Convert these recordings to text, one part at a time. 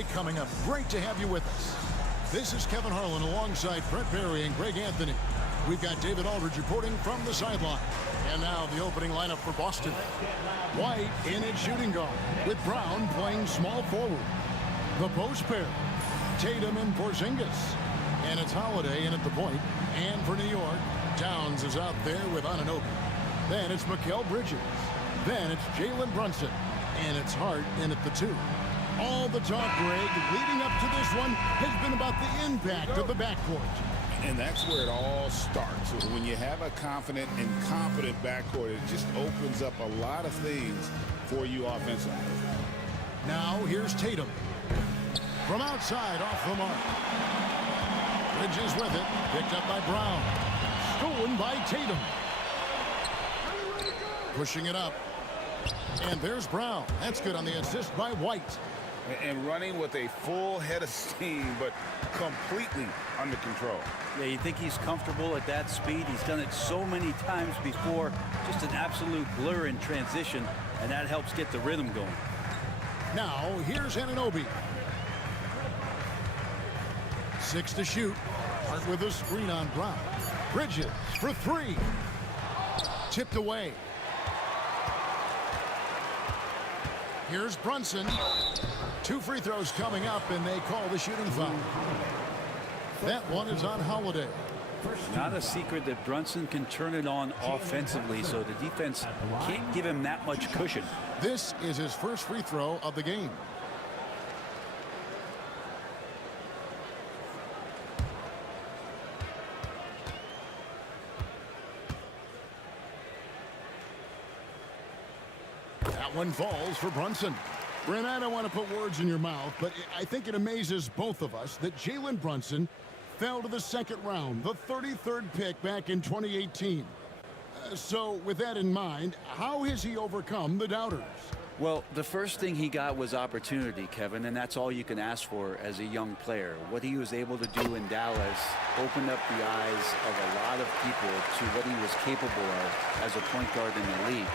Day coming up. Great to have you with us. This is Kevin Harlan alongside Brett Barry and Greg Anthony. We've got David Aldridge reporting from the sideline. And now the opening lineup for Boston. White in at shooting guard, with Brown playing small forward. The post pair, Tatum and Porzingis. And it's Holiday in at the point. And for New York, Towns is out there with Anunoby. Then it's Mikal Bridges. Then it's Jalen Brunson. And it's Hart in at the 2. All the talk, Greg, leading up to this one has been about the impact of the backcourt. And that's where it all starts. When you have a confident and competent backcourt, it just opens up a lot of things for you offensively. Now here's Tatum. From outside off the mark. Bridges with it. Picked up by Brown. Stolen by Tatum. Pushing it up. And there's Brown. That's good on the assist by White. And running with a full head of steam, but completely under control. Yeah, you think he's comfortable at that speed. He's done it so many times before. Just an absolute blur in transition, and that helps get the rhythm going. Now, here's Anunoby. 6 to shoot. Hart with a screen on Brown. Bridges for 3. Tipped away. Here's Brunson. 2 free throws coming up, and they call the shooting foul. That one is on Holiday. Not a secret that Brunson can turn it on offensively, so the defense can't give him that much cushion. This is his first free throw of the game. That one falls for Brunson. Brent, I don't want to put words in your mouth, but I think it amazes both of us that Jalen Brunson fell to the second round, the 33rd pick back in 2018. So with that in mind, how has he overcome the doubters? Well, the first thing he got was opportunity, Kevin, and that's all you can ask for as a young player. What he was able to do in Dallas opened up the eyes of a lot of people to what he was capable of as a point guard in the league.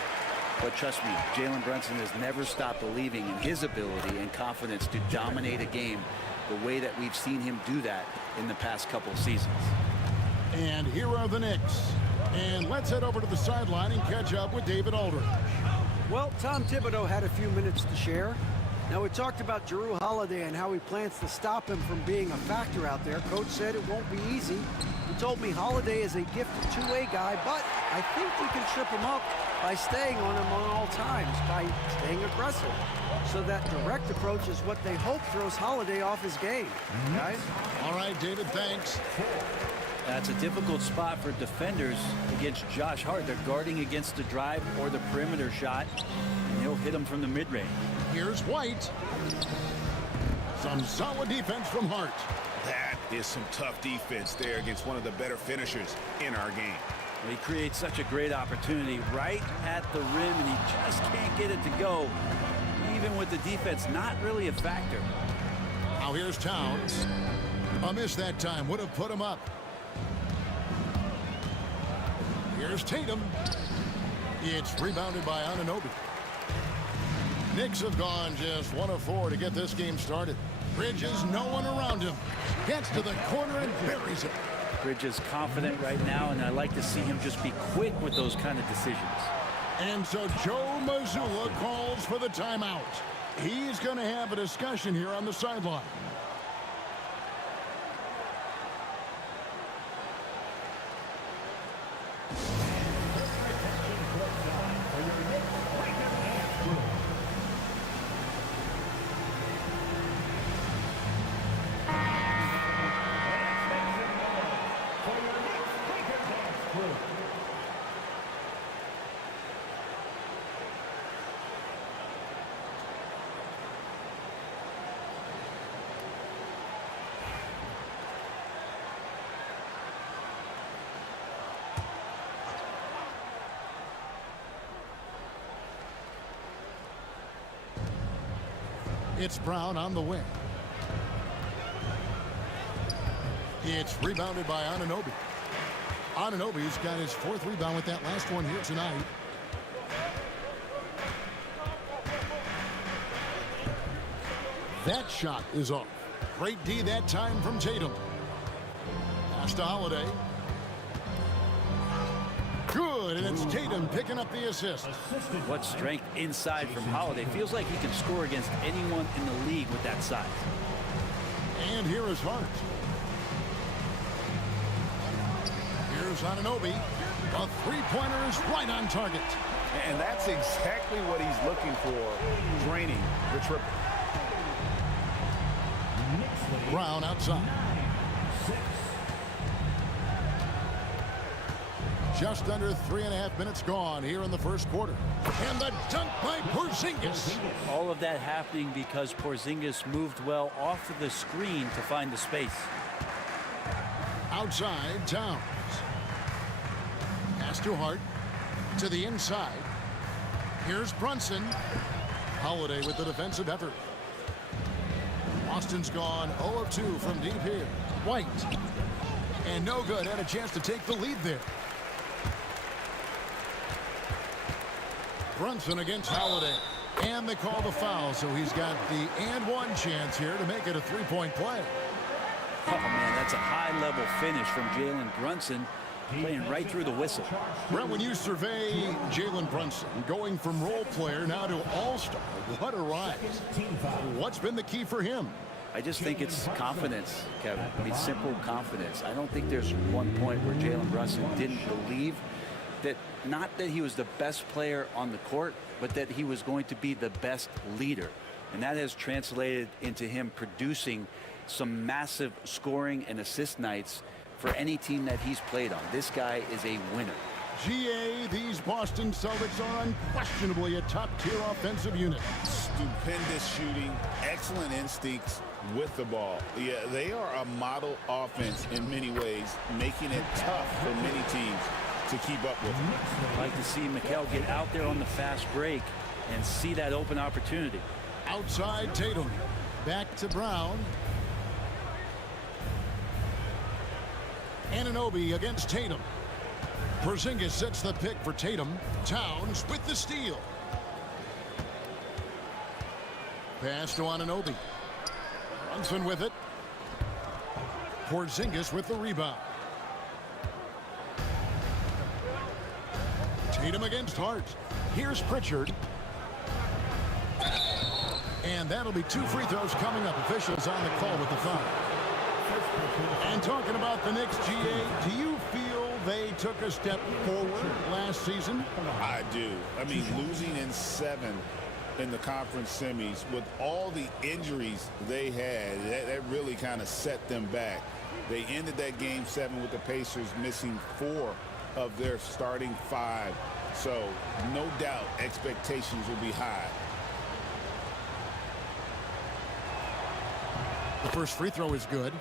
But trust me, Jalen Brunson has never stopped believing in his ability and confidence to dominate a game the way that we've seen him do that in the past couple seasons. And here are the Knicks. And let's head over to the sideline and catch up with David Aldridge. Well, Tom Thibodeau had a few minutes to share. Now, we talked about Jrue Holiday and how he plans to stop him from being a factor out there. Coach said it won't be easy. He told me Holiday is a gifted two-way guy, but I think we can trip him up by staying on him on all times, by staying aggressive. So that direct approach is what they hope throws Holiday off his game. Guys? All right, David, thanks. That's a difficult spot for defenders against Josh Hart. They're guarding against the drive or the perimeter shot, and he'll hit him from the mid-range. Here's White. Some solid defense from Hart. That is some tough defense there against one of the better finishers in our game. He creates such a great opportunity right at the rim, and he just can't get it to go, even with the defense not really a factor. Now here's Towns. A miss that time would have put him up. Here's Tatum. It's rebounded by Anunoby. Knicks have gone just 1 of 4 to get this game started. Bridges, no one around him. Gets to the corner and buries it. Bridges confident right now, and I like to see him just be quick with those kind of decisions. And so Joe Mazzulla calls for the timeout. He's going to have a discussion here on the sideline. It's Brown on the wing. It's rebounded by Anunoby. Anunoby's got his 4th rebound with that last one here tonight. That shot is off. Great D that time from Tatum. Pass to Holiday. Good, and it's Tatum picking up the assist. What strength inside from Holiday. Feels like he can score against anyone in the league with that size. And here is Hart. Here's Anunoby. The three-pointer is right on target. And that's exactly what he's looking for, draining the triple. Brown outside. Just under 3.5 minutes gone here in the first quarter. And the dunk by Porzingis. All of that happening because Porzingis moved well off of the screen to find the space. Outside, Towns. Pass to Hart. To the inside. Here's Brunson. Holiday with the defensive effort. Boston's gone 0 of 2 from deep here. White. And no good. Had a chance to take the lead there. Brunson against Holiday. And they call the foul, so he's got the and one chance here to make it a three-point play. Oh, man, that's a high-level finish from Jalen Brunson, playing right through the whistle. Brett, when you survey Jalen Brunson, going from role player now to all-star, what a rise. What's been the key for him? I just think it's confidence, Kevin. I mean, simple confidence. I don't think there's one point where Jalen Brunson didn't believe that, not that he was the best player on the court, but that he was going to be the best leader. And that has translated into him producing some massive scoring and assist nights for any team that he's played on. This guy is a winner. GA, these Boston Celtics are unquestionably a top-tier offensive unit. Stupendous shooting, excellent instincts with the ball. Yeah, they are a model offense in many ways, making it tough for many teams to keep up with them. I'd like to see Mikal get out there on the fast break and see that open opportunity. Outside Tatum. Back to Brown. Anunoby against Tatum. Porzingis sets the pick for Tatum. Towns with the steal. Pass to Anunoby. Brunson with it. Porzingis with the rebound. Tatum against Hart. Here's Pritchard. And that'll be 2 free throws coming up. Officials on the call with the foul. And talking about the Knicks, GA, do you feel they took a step forward last season? I do. I mean, losing in 7 in the conference semis with all the injuries they had, that really kind of set them back. They ended that game 7 with the Pacers missing 4 of their starting 5. So no doubt expectations will be high. The first free throw is good.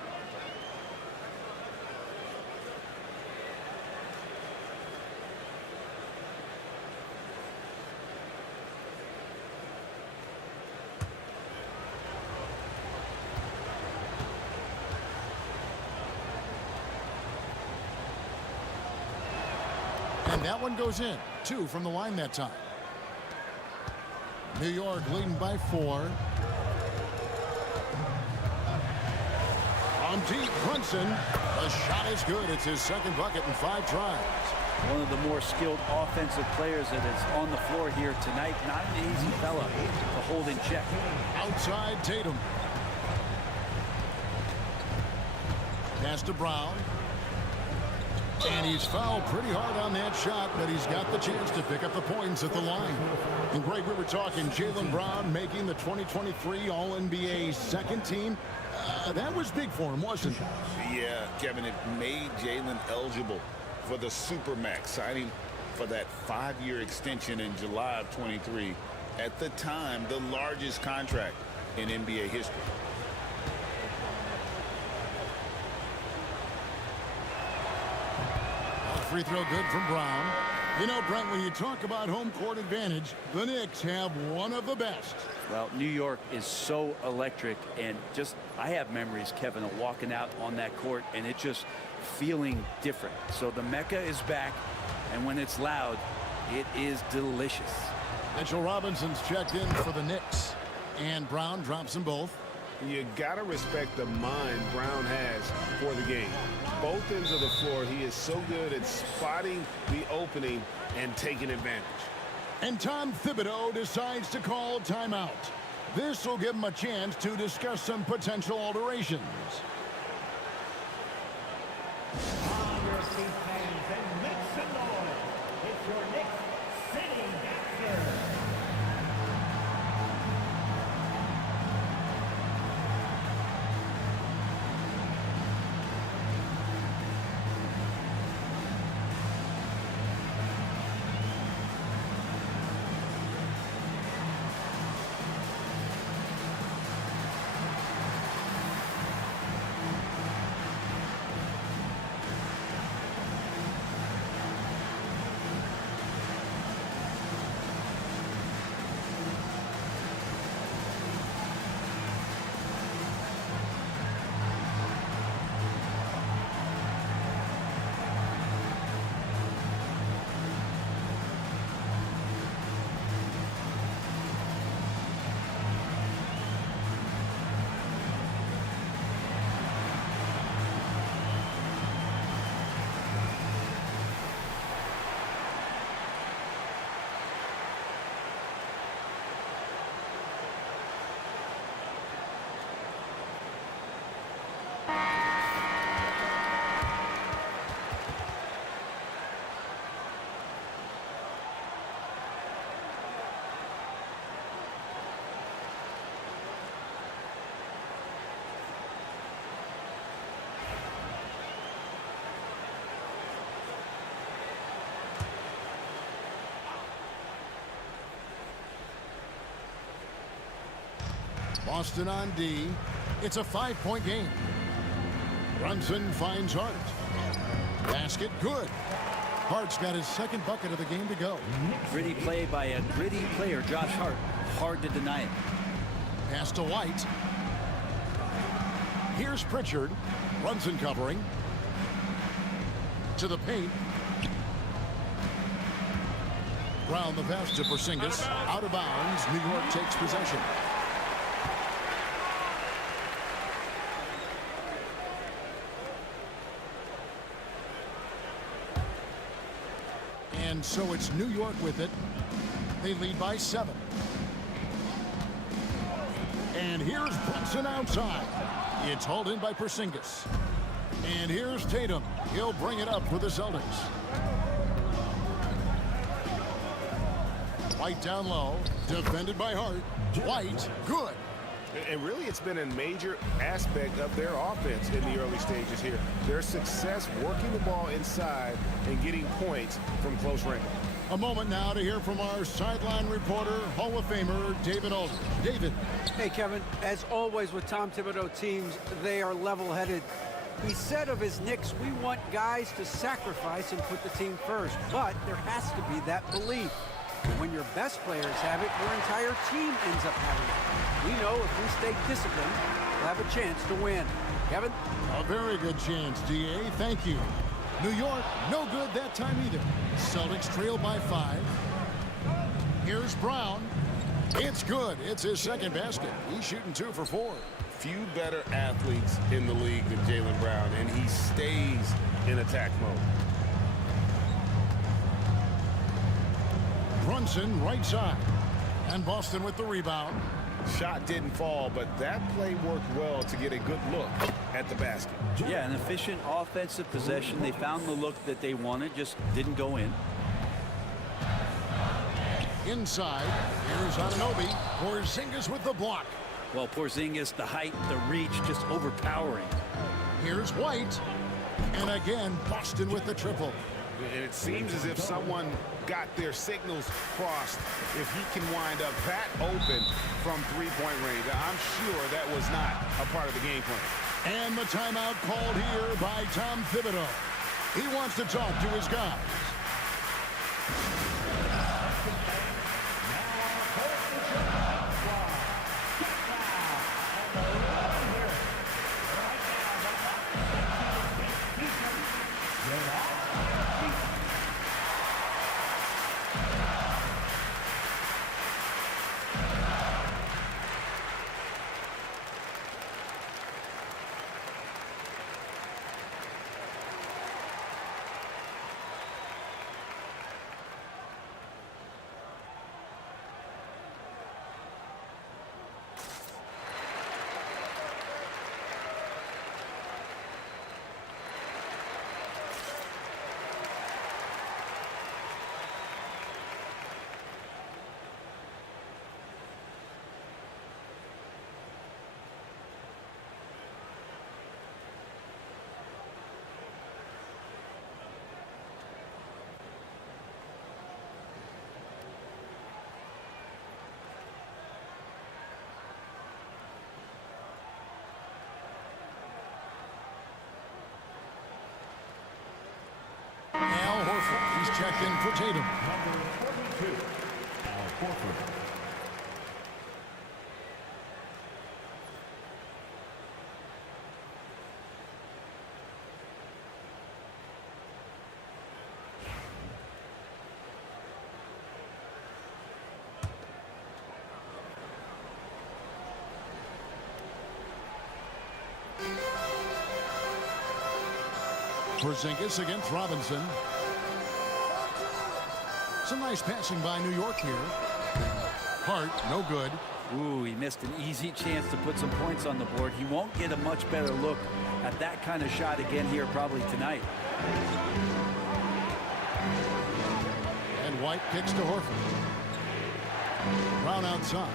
And that one goes in. 2 from the line that time. New York leading by 4. On deep, Brunson. The shot is good. It's his second bucket in 5 tries. One of the more skilled offensive players that is on the floor here tonight. Not an easy fella to hold in check. Outside Tatum. Pass to Brown. And he's fouled pretty hard on that shot, but he's got the chance to pick up the points at the line. And Greg, we were talking Jaylen Brown making the 2023 All-NBA second team. That was big for him, wasn't it? Yeah, Kevin, it made Jalen eligible for the Supermax, signing for that 5-year extension in July of 23. At the time, the largest contract in NBA history. Free throw good from Brown. You know, Brent, when you talk about home court advantage, the Knicks have one of the best. Well, New York is so electric, and just I have memories, Kevin, of walking out on that court and it just feeling different. So the Mecca is back, and when it's loud, it is delicious. Mitchell Robinson's checked in for the Knicks, and Brown drops them both. You got to respect the mind Brown has for the game. Both ends of the floor, he is so good at spotting the opening and taking advantage. And Tom Thibodeau decides to call timeout. This will give him a chance to discuss some potential alterations. On your seat, fans, and make some noise. It's your Knicks sitting boxer. Boston on D. It's a 5-point game. Brunson finds Hart. Basket good. Hart's got his second bucket of the game to go. Gritty play by a gritty player, Josh Hart. Hard to deny it. Pass to White. Here's Pritchard. Brunson covering. To the paint. Round the pass to Porzingis. Out of bounds. New York takes possession. And so it's New York with it. They lead by 7. And here's Brunson outside. It's hauled in by Porzingis. And here's Tatum. He'll bring it up for the Celtics. White down low. Defended by Hart. White, good. And really, it's been a major aspect of their offense in the early stages here. Their success working the ball inside and getting points from close range. A moment now to hear from our sideline reporter, Hall of Famer David Aldridge. David. Hey, Kevin, as always with Tom Thibodeau teams, they are level-headed. He said of his Knicks, we want guys to sacrifice and put the team first, but there has to be that belief. When your best players have it, your entire team ends up having it. We know if we stay disciplined, we'll have a chance to win. Kevin? A very good chance, D.A. Thank you. New York, no good that time either. Celtics trail by 5. Here's Brown. It's good. It's his second basket. He's shooting 2 for 4. Few better athletes in the league than Jaylen Brown, and he stays in attack mode. Brunson right side. And Boston with the rebound. Shot didn't fall, but that play worked well to get a good look at the basket. Yeah, an efficient offensive possession. They found the look that they wanted, just didn't go in. Inside. Here's Anunoby. Porzingis with the block. Well, Porzingis, the height, the reach, just overpowering. Here's White. And again, Boston with the triple. And it seems as if someone got their signals crossed if he can wind up that open from three-point range. I'm sure that was not a part of the game plan. And the timeout called here by Tom Thibodeau. He wants to talk to his guys. checked in for Tatum. Number 42, Al Horford. Porzingis against Robinson. Some nice passing by New York here. Hart, no good. Ooh, he missed an easy chance to put some points on the board. He won't get a much better look at that kind of shot again here probably tonight. And White kicks to Horford. Brown outside.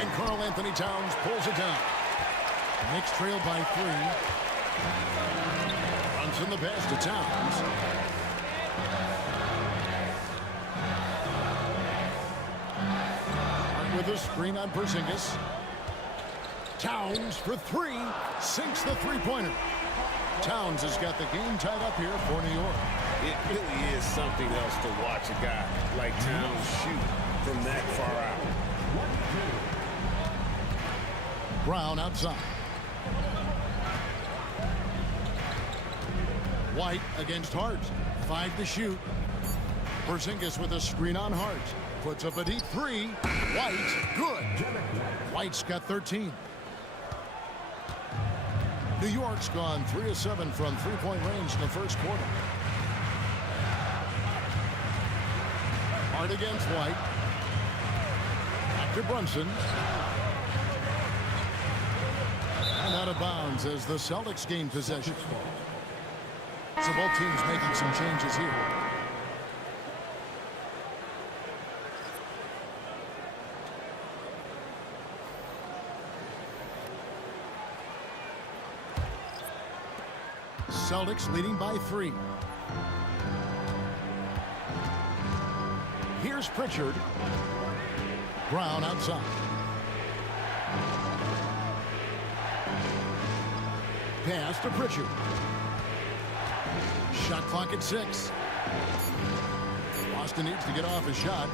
And Karl Anthony Towns pulls it down. Knicks trail by 3. In the pass to Towns. Hart with a screen on Porzingis. Towns for 3. Sinks the three-pointer. Towns has got the game tied up here for New York. It really is something else to watch a guy like Towns shoot from that far out. Brown outside. White against Hart. 5 to shoot. Porzingis with a screen on Hart. Puts up a deep 3. White, good. White's got 13. New York's gone 3 of 7 from three-point range in the first quarter. Hart against White. Back to Brunson. And out of bounds as the Celtics gain possession. So both teams making some changes here. Celtics leading by 3. Here's Pritchard. Brown outside. Pass to Pritchard. Shot clock at 6. Boston needs to get off a shot.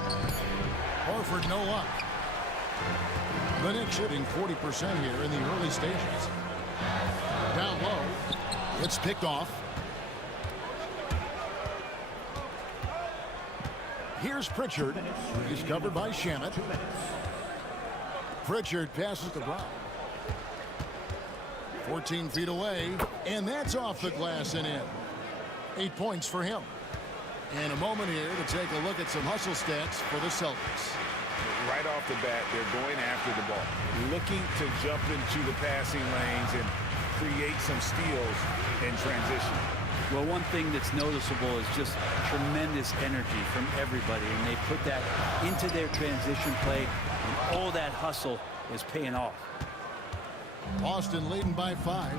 Horford no luck. The Knicks shooting 40% here in the early stages. Down low. It's picked off. Here's Pritchard. He's covered by Shamet. Pritchard passes to Brown. 14 feet away. And that's off the glass and in. 8 points for him. And a moment here to take a look at some hustle stats for the Celtics. Right off the bat, they're going after the ball, looking to jump into the passing lanes and create some steals in transition. Well, one thing that's noticeable is just tremendous energy from everybody, and they put that into their transition play, and all that hustle is paying off. Boston leading by 5.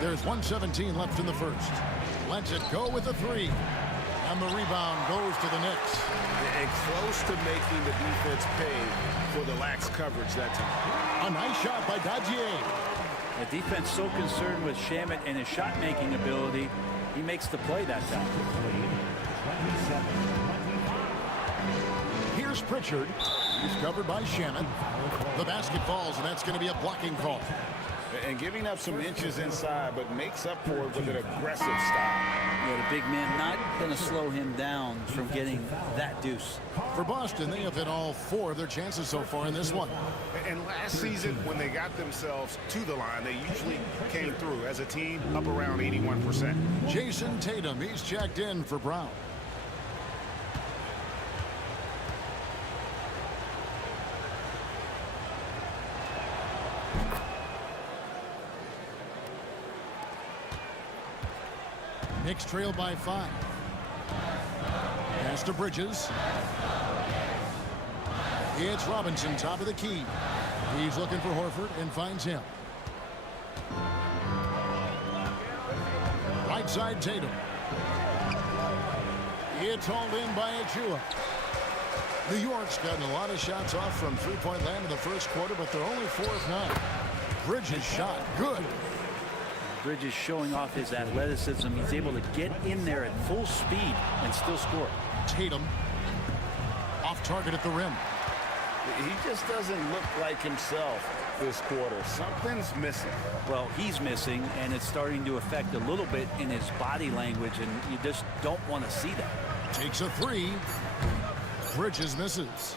There's 1:17 left in the first. Lets it go with a 3. And the rebound goes to the Knicks. And close to making the defense pay for the lax coverage that time. A nice shot by Dajier. The defense so concerned with Shamet and his shot-making ability, he makes the play that time. Here's Pritchard. He's covered by Shamet. The basket falls, and that's going to be a blocking call. And giving up some inches inside, but makes up for it with an aggressive style. Yeah, the big man not going to slow him down from getting that deuce. For Boston, they have hit all 4 of their chances so far in this one. And last season, when they got themselves to the line, they usually came through as a team up around 81%. Jason Tatum, he's checked in for Brown. Knicks trail by 5. Pass to Bridges. It's Robinson, top of the key. He's looking for Horford and finds him. Right side Tatum. It's hauled in by Achua. New York's gotten a lot of shots off from three-point land in the first quarter, but they're only 4 of 9. Bridges shot good. Bridges showing off his athleticism. He's able to get in there at full speed and still score. Tatum off target at the rim. He just doesn't look like himself this quarter. Something's missing. Well, he's missing, and it's starting to affect a little bit in his body language, and you just don't want to see that. Takes a three. Bridges misses.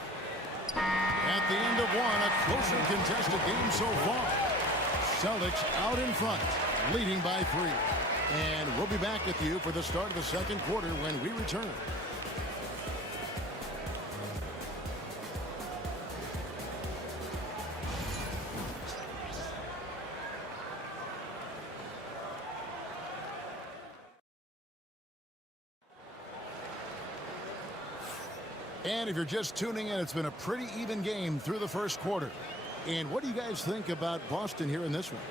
At the end of one, a closer contested game so far. Celtics out in front, leading by 3. And we'll be back with you for the start of the second quarter when we return. And if you're just tuning in, it's been a pretty even game through the first quarter. And what do you guys think about Boston here in this one?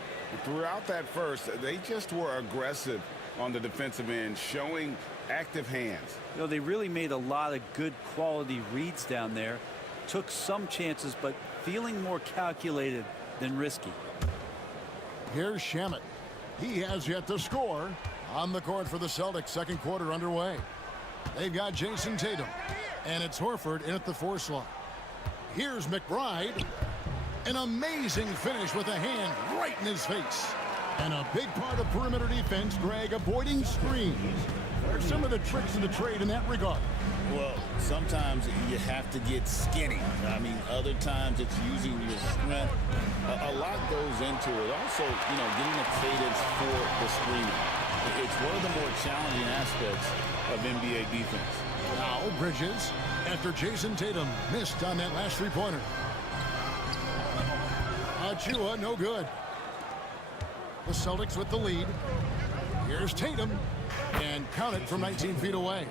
Throughout that first, they just were aggressive on the defensive end, showing active hands. You know, they really made a lot of good quality reads down there. Took some chances, but feeling more calculated than risky. Here's Shamet. He has yet to score. On the court for the Celtics, second quarter underway. They've got Jason Tatum. And it's Horford in at the 4 slot. Here's McBride. An amazing finish with a hand right in his face. And a big part of perimeter defense, Greg, avoiding screens. What are some of the tricks of the trade in that regard? Well, sometimes you have to get skinny. I mean, other times it's using your strength. A lot goes into it. Also, you know, getting a cadence for the screening. It's one of the more challenging aspects of NBA defense. Now Bridges, after Jason Tatum missed on that last three-pointer. Achua, no good. The Celtics with the lead. Here's Tatum, and count it from 19 feet away.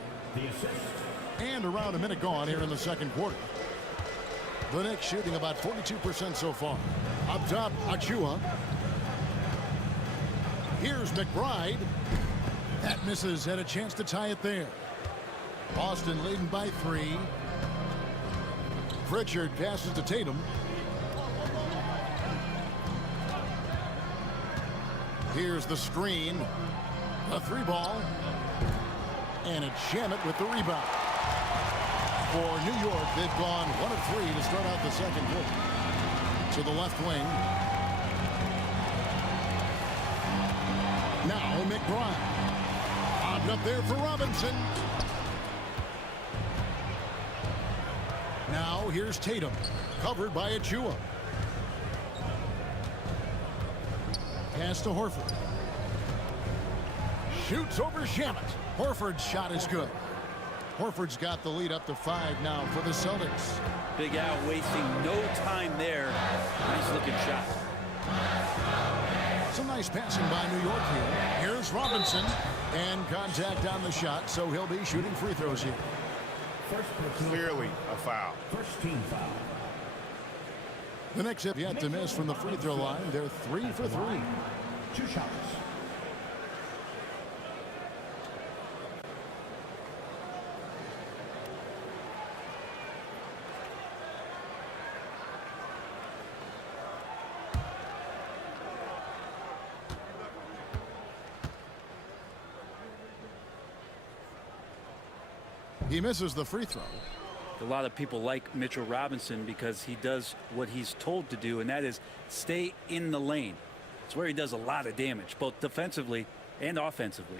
And around a minute gone here in the second quarter. The Knicks shooting about 42% so far. Up top, Achua. Here's McBride. That misses, had a chance to tie it there. Boston leading by 3. Pritchard passes to Tatum. Here's the screen. A 3-ball. And it's Shamet with the rebound. For New York, they've gone 1 of 3 to start out the second quarter. To the left wing. Now McBride. Up there for Robinson. Now here's Tatum, covered by Achua. Pass to Horford. Shoots over Shamet. Horford's shot is good. Horford's got the lead up to 5 now for the Celtics. Big Al wasting no time there. Nice looking shot. Some nice passing by New York here. Here's Robinson. And contact on the shot, so he'll be shooting free throws here. Clearly a foul. First team foul. The Knicks have yet to miss from the free throw line. They're 3 for 3. 2 shots. He misses the free throw. A lot of people like Mitchell Robinson because he does what he's told to do, and that is stay in the lane. It's where he does a lot of damage, both defensively and offensively.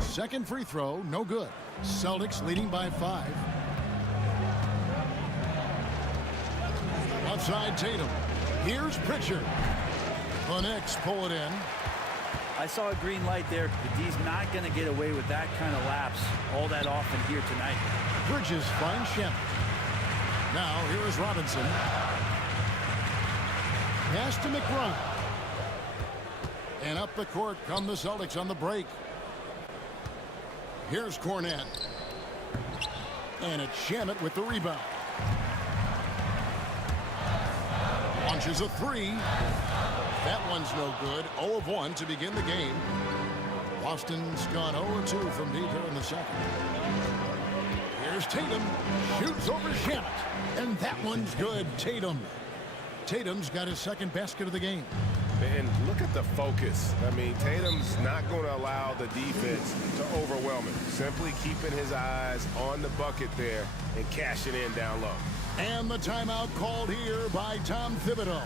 Second free throw, no good. Celtics leading by 5. Outside Tatum. Here's Pritchard. The Knicks pull it in. I saw a green light there, but he's not going to get away with that kind of lapse all that often here tonight. Bridges finds Shamet. Now here is Robinson. Pass to McBride. And up the court come the Celtics on the break. Here's Cornette. And it's Shamet with the rebound. Launches a 3. That one's no good. 0 of 1 to begin the game. Boston's gone 0-2 from deep here in the second. Here's Tatum. Shoots over Shamet. And that one's good. Tatum's got his second basket of the game. And look at the focus. I mean, Tatum's not going to allow the defense to overwhelm him. Simply keeping his eyes on the bucket there and cashing in down low. And the timeout called here by Tom Thibodeau.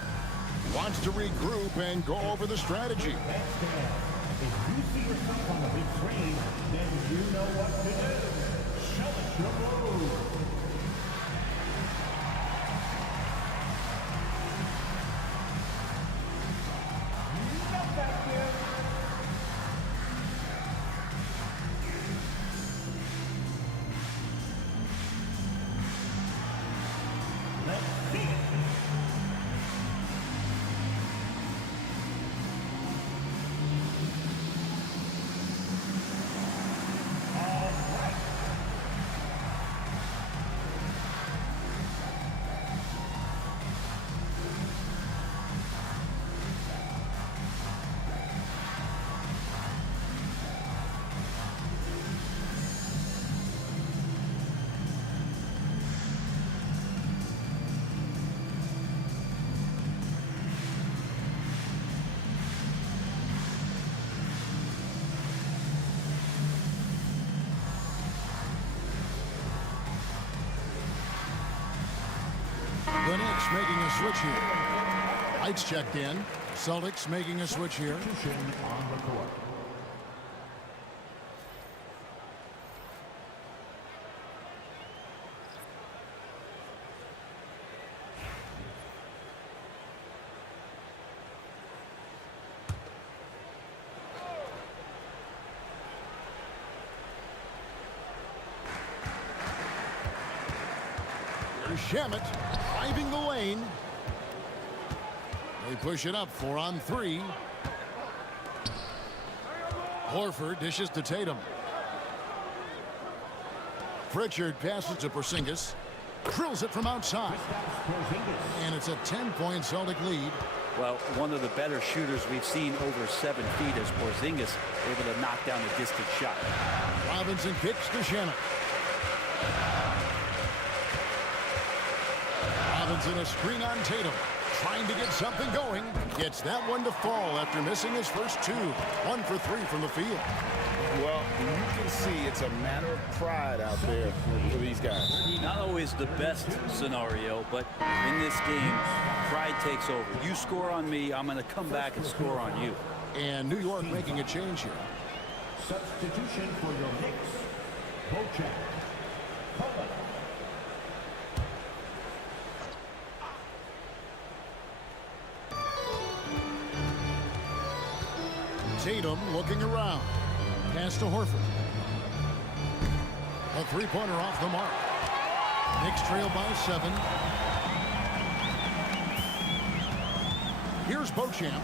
Wants to regroup and go over the strategy. If you see yourself on the big screen, then you know what to do. Show us your move. The Knicks making a switch here. Lights checked in. Celtics making a switch here. On the court. Shamet driving the lane. They push it up 4-on-3. Horford dishes to Tatum. Pritchard passes to Porzingis. Drills it from outside. And it's a 10-point Celtic lead. Well, one of the better shooters we've seen over 7 feet is Porzingis, able to knock down a distant shot. Robinson kicks to Shamet. Robinson a screen on Tatum. Trying to get something going. Gets that one to fall after missing his first 2. 1 for 3 from the field. Well, you can see it's a matter of pride out there for these guys. Not always the best scenario, but in this game, pride takes over. You score on me, I'm going to come back and score on you. And New York making a change here. Substitution for your Knicks. Bocek. Cohen. Tatum looking around. Pass to Horford. A three-pointer off the mark. Knicks trail by 7. Here's Beauchamp.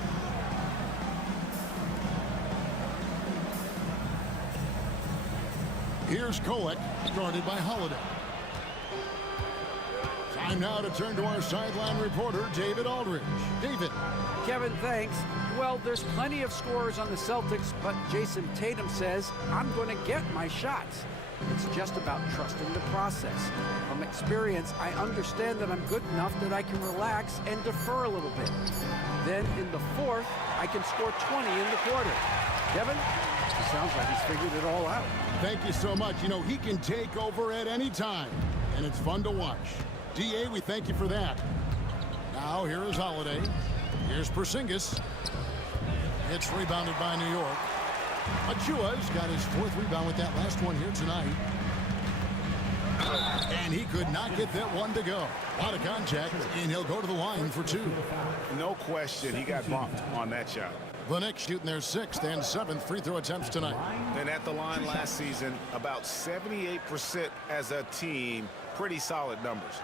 Here's Kolek, guarded by Holiday. Time now to turn to our sideline reporter, David Aldridge. David. Kevin, thanks. Well, there's plenty of scorers on the Celtics, but Jason Tatum says, I'm going to get my shots. It's just about trusting the process. From experience, I understand that I'm good enough that I can relax and defer a little bit. Then in the fourth, I can score 20 in the quarter. Kevin, it sounds like he's figured it all out. Thank you so much. You know, he can take over at any time, and it's fun to watch. DA, we thank you for that. Now, here is Holiday. Here's Porzingis. It's rebounded by New York. Achua's got his 4th rebound with that last one here tonight. And he could not get that one to go. A lot of contact, and he'll go to the line for 2. No question, he got bumped on that shot. The Knicks shooting their 6th and 7th free throw attempts tonight. And at the line last season, about 78% as a team. Pretty solid numbers.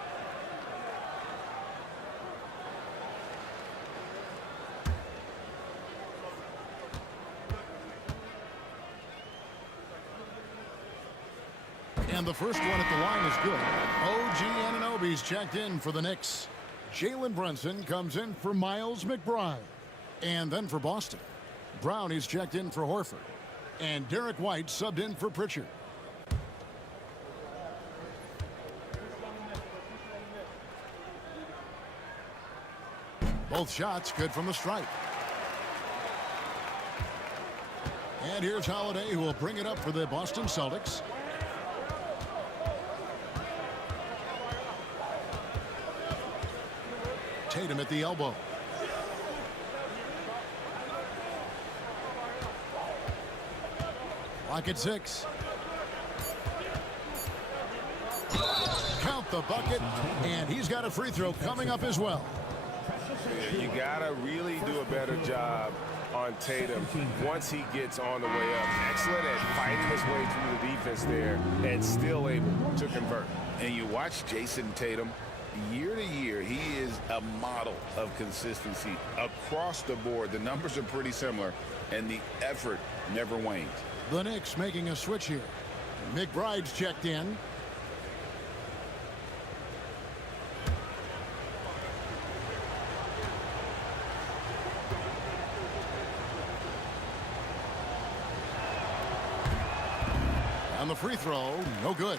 And the first one at the line is good. OG Anunoby's checked in for the Knicks. Jalen Brunson comes in for Miles McBride. And then for Boston, Brownie's checked in for Horford. And Derek White subbed in for Pritchard. Both shots good from the stripe. And here's Holiday, who will bring it up for the Boston Celtics. Tatum at the elbow. Clock at 6. Count the bucket, and he's got a free throw coming up as well. You gotta really do a better job on Tatum once he gets on the way up. Excellent at fighting his way through the defense there and still able to convert. And you watch Jason Tatum, year to year, he is a model of consistency across the board. The numbers are pretty similar, and the effort never wanes. The Knicks making a switch here. McBride's checked in. On the free throw, no good.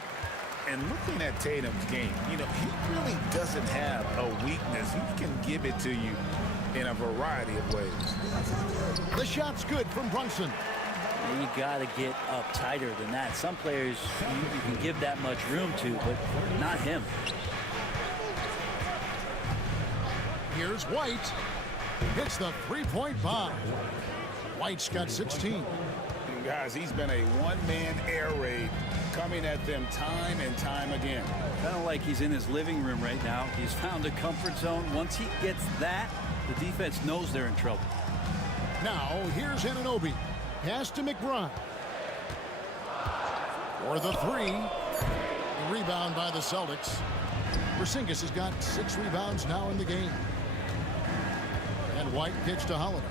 And looking at Tatum's game, you know, he really doesn't have a weakness. He can give it to you in a variety of ways. The shot's good from Brunson. You got to get up tighter than that. Some players you can give that much room to, but not him. Here's White. Hits the three-point bomb. White's got 16. And guys, he's been a one-man air raid coming at them time and time again. Kind of like he's in his living room right now. He's found a comfort zone. Once he gets that, the defense knows they're in trouble. Now, here's Anunoby. Pass to McBride. For the three. The rebound by the Celtics. Porzingis has got 6 rebounds now in the game. And White pitched to Holiday.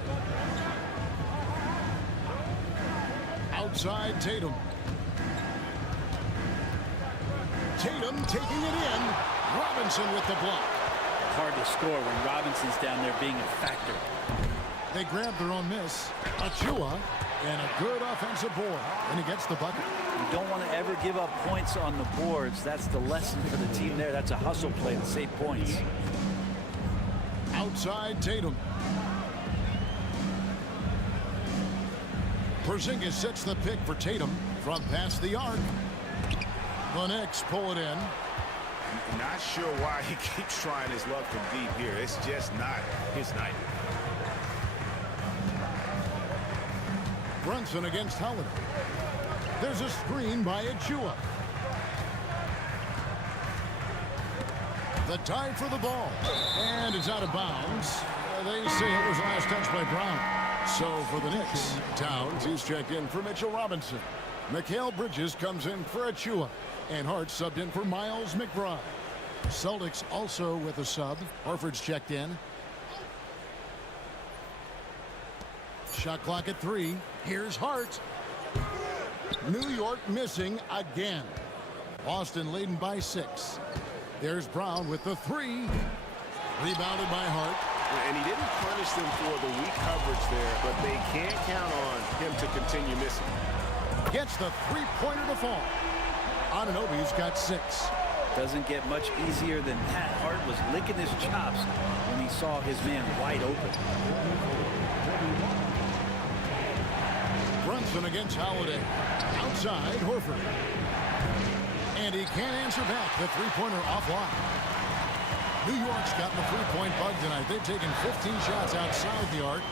Outside Tatum. Tatum taking it in. Robinson with the block. Hard to score when Robinson's down there being a factor. They grab their own miss. Achua, and a good offensive board. And he gets the bucket. You don't want to ever give up points on the boards. That's the lesson for the team there. That's a hustle play to save points. Outside Tatum. Porzingis sets the pick for Tatum from past the arc. The Knicks pull it in. Not sure why he keeps trying his luck from deep here. It's just not his night. Brunson against Holiday. There's a screen by Achua. The dive for the ball. And it's out of bounds. They say it was last touch by Brown. So for the Knicks, Towns, he's checked in for Mitchell Robinson. Mikal Bridges comes in for Achua. And Hart subbed in for Miles McBride. Celtics also with a sub. Horford's checked in. Shot clock at 3. Here's Hart. New York missing again. Boston leading by 6. There's Brown with the 3. Rebounded by Hart. And he didn't punish them for the weak coverage there, but they can't count on him to continue missing. Gets the three-pointer to fall. Anunoby's got 6. Doesn't get much easier than that. Hart was licking his chops when he saw his man wide open. Brunson against Holiday. Outside, Horford. And he can't answer back. The three-pointer offline. New York's gotten the three-point bug tonight. They've taken 15 shots outside the arc.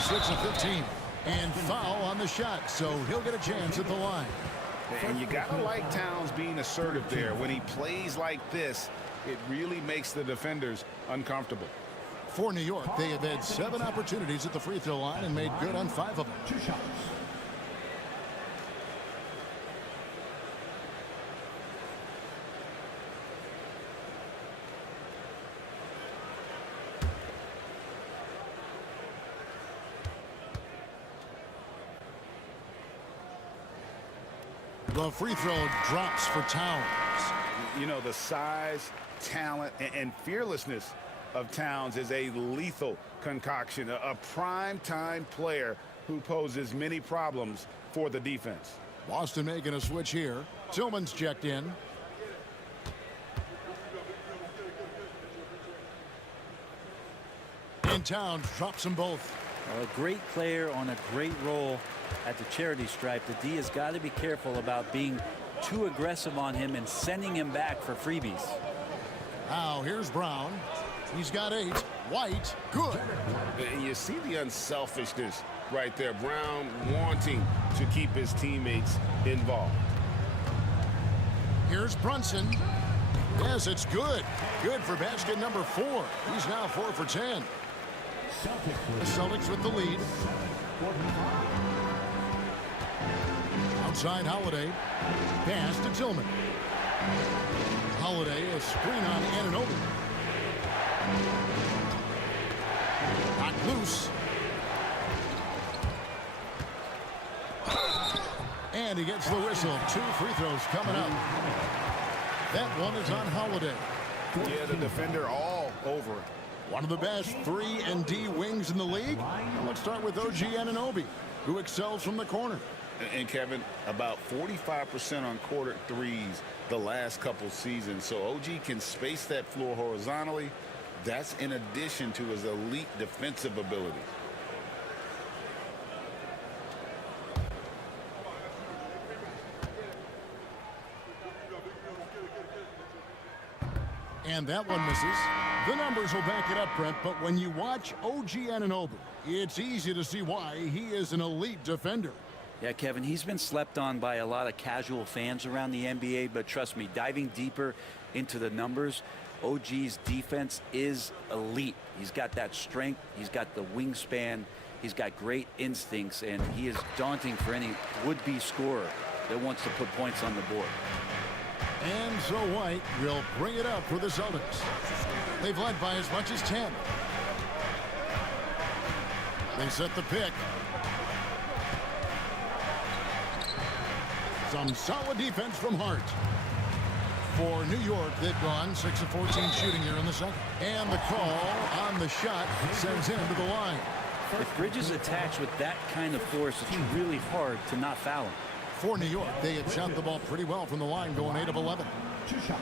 6 of 15. And foul on the shot, so he'll get a chance at the line. And you gotta like Towns being assertive there. When he plays like this, it really makes the defenders uncomfortable. For New York, they have had 7 opportunities at the free throw line and made good on 5 of them. 2 shots. The free throw drops for Towns. You know, the size, talent, and fearlessness of Towns is a lethal concoction, a prime-time player who poses many problems for the defense. Boston making a switch here. Tillman's checked in. In town, drops them both. A great player on a great role at the charity stripe. The D has got to be careful about being too aggressive on him and sending him back for freebies. Now here's Brown. He's got 8. White, good. And you see the unselfishness right there. Brown wanting to keep his teammates involved. Here's Brunson. Yes, it's good. Good for basket number 4. He's now 4 for 10. The Celtics with the lead. Outside Holiday. Pass to Tillman. Holiday, a screen on Anunoby. Knocked loose. And he gets the whistle. 2 free throws coming up. That one is on Holiday. Yeah, the defender all over it. One of the best 3 and D wings in the league. Let's start with OG Anunoby, who excels from the corner. And Kevin, about 45% on quarter threes the last couple seasons. So OG can space that floor horizontally. That's in addition to his elite defensive ability. And that one misses. The numbers will back it up, Brent, but when you watch OG Anunoby, it's easy to see why he is an elite defender. Yeah, Kevin, he's been slept on by a lot of casual fans around the NBA, but trust me, diving deeper into the numbers, OG's defense is elite. He's got that strength, he's got the wingspan, he's got great instincts, and he is daunting for any would-be scorer that wants to put points on the board. And so White will bring it up for the Celtics. They've led by as much as 10. They set the pick. Some solid defense from Hart. For New York, they've gone 6 of 14 shooting here in the second. And the call on the shot sends him to the line. If Bridges attacks with that kind of force, it's really hard to not foul him. For New York, they have shot the ball pretty well from the line, going 8 of 11. 2 shots.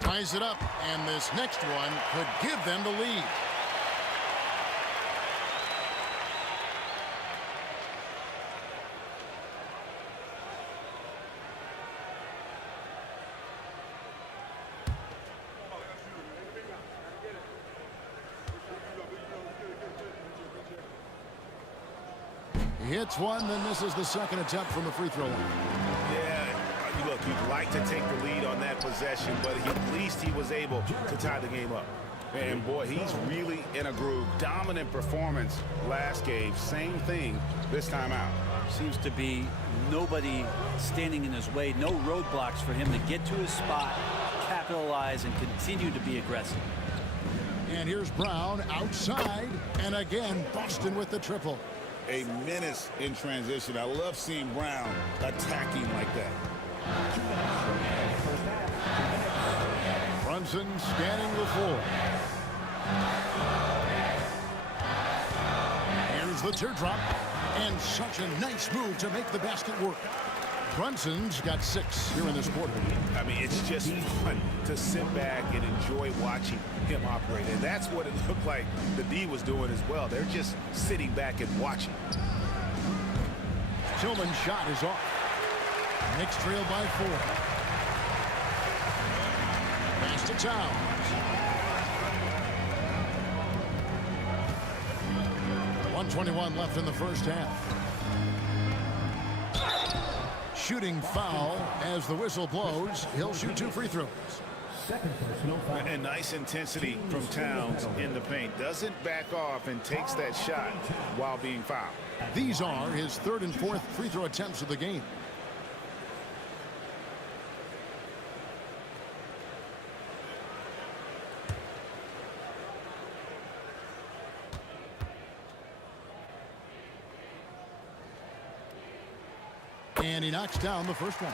Ties it up, and this next one could give them the lead. He hits one, then misses the second attempt from the free throw line. Yeah, look, you'd like to take the lead on that possession, but at least he was able to tie the game up. And boy, he's really in a groove. Dominant performance last game. Same thing this time out. Seems to be nobody standing in his way, no roadblocks for him to get to his spot, capitalize, and continue to be aggressive. And here's Brown outside, and again, Boston with the triple. A menace in transition. I love seeing Brown attacking like that. Brunson scanning the floor. Here's the teardrop, and such a nice move to make the basket work. Brunson's got 6 here in this quarter. I mean, it's just fun to sit back and enjoy watching him operate. And that's what it looked like the D was doing as well. They're just sitting back and watching. Tillman's shot is off. Knicks trail by 4. Pass to Towns. 1:21 left in the first half. Shooting foul as the whistle blows. He'll shoot 2 free throws. Second personal foul. And nice intensity from Towns in the paint. Doesn't back off and takes that shot while being fouled. These are his 3rd and 4th free throw attempts of the game. And he knocks down the first one.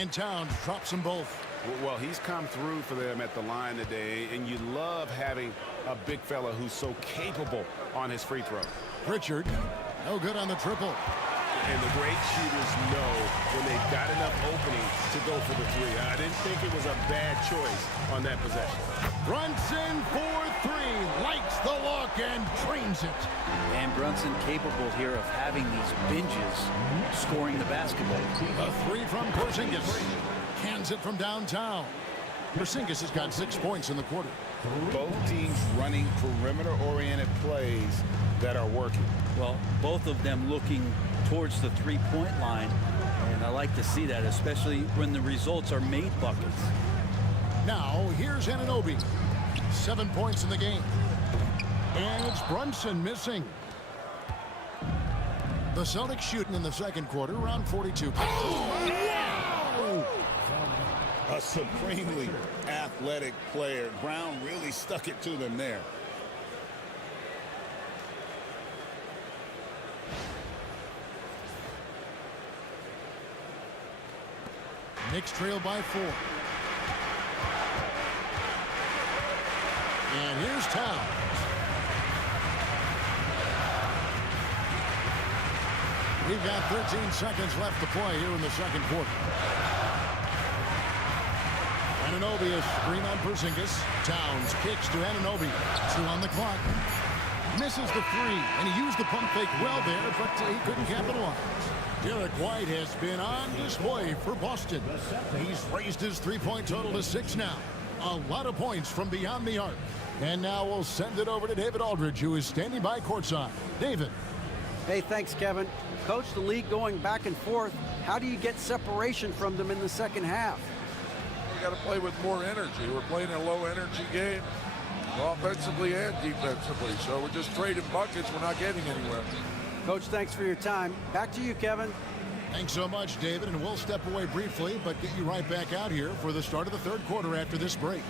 And Towns drops them both. Well, he's come through for them at the line today, and you love having a big fella who's so capable on his free throw. Pritchard, no good on the triple. And the great shooters know when they've got enough opening to go for the three. I didn't think it was a bad choice on that possession. Brunson for three, lights the look and drains it. And Brunson capable here of having these binges, scoring the basketball. A three from Porzingis. Cans it from downtown. Porzingis has got 6 points in the quarter. Both teams running perimeter-oriented plays that are working. Well, both of them looking towards the three-point line, and I like to see that, especially when the results are made buckets. Now, here's Anunoby. 7 points in the game. And it's Brunson missing. The Celtics shooting in the second quarter, around 42%. Wow! A supremely athletic player. Brown really stuck it to them there. Knicks trail by 4. And here's Towns. We've got 13 seconds left to play here in the second quarter. Anunoby, a screen on Porzingis. Towns kicks to Anunoby. 2 on the clock. Misses the three, and he used the pump fake well there, but he couldn't capitalize. Derek White has been on display for Boston. He's raised his three-point total to 6 now. A lot of points from beyond the arc. And now we'll send it over to David Aldridge, who is standing by courtside. David. Hey, thanks, Kevin. Coach, the league going back and forth. How do you get separation from them in the second half? We got to play with more energy. We're playing a low-energy game, offensively and defensively. So we're just trading buckets. We're not getting anywhere. Coach, thanks for your time. Back to you, Kevin. Thanks so much, David, and we'll step away briefly, but get you right back out here for the start of the third quarter after this break.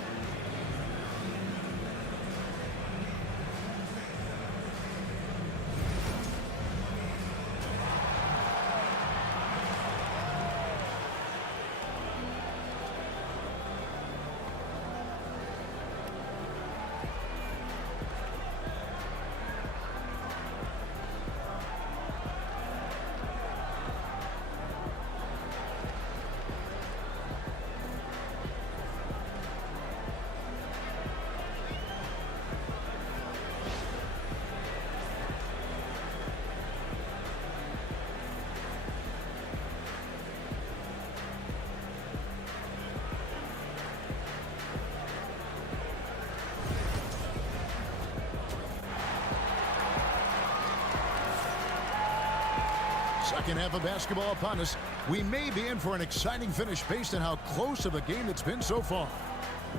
Second half of basketball upon us. We may be in for an exciting finish based on how close of a game it's been so far.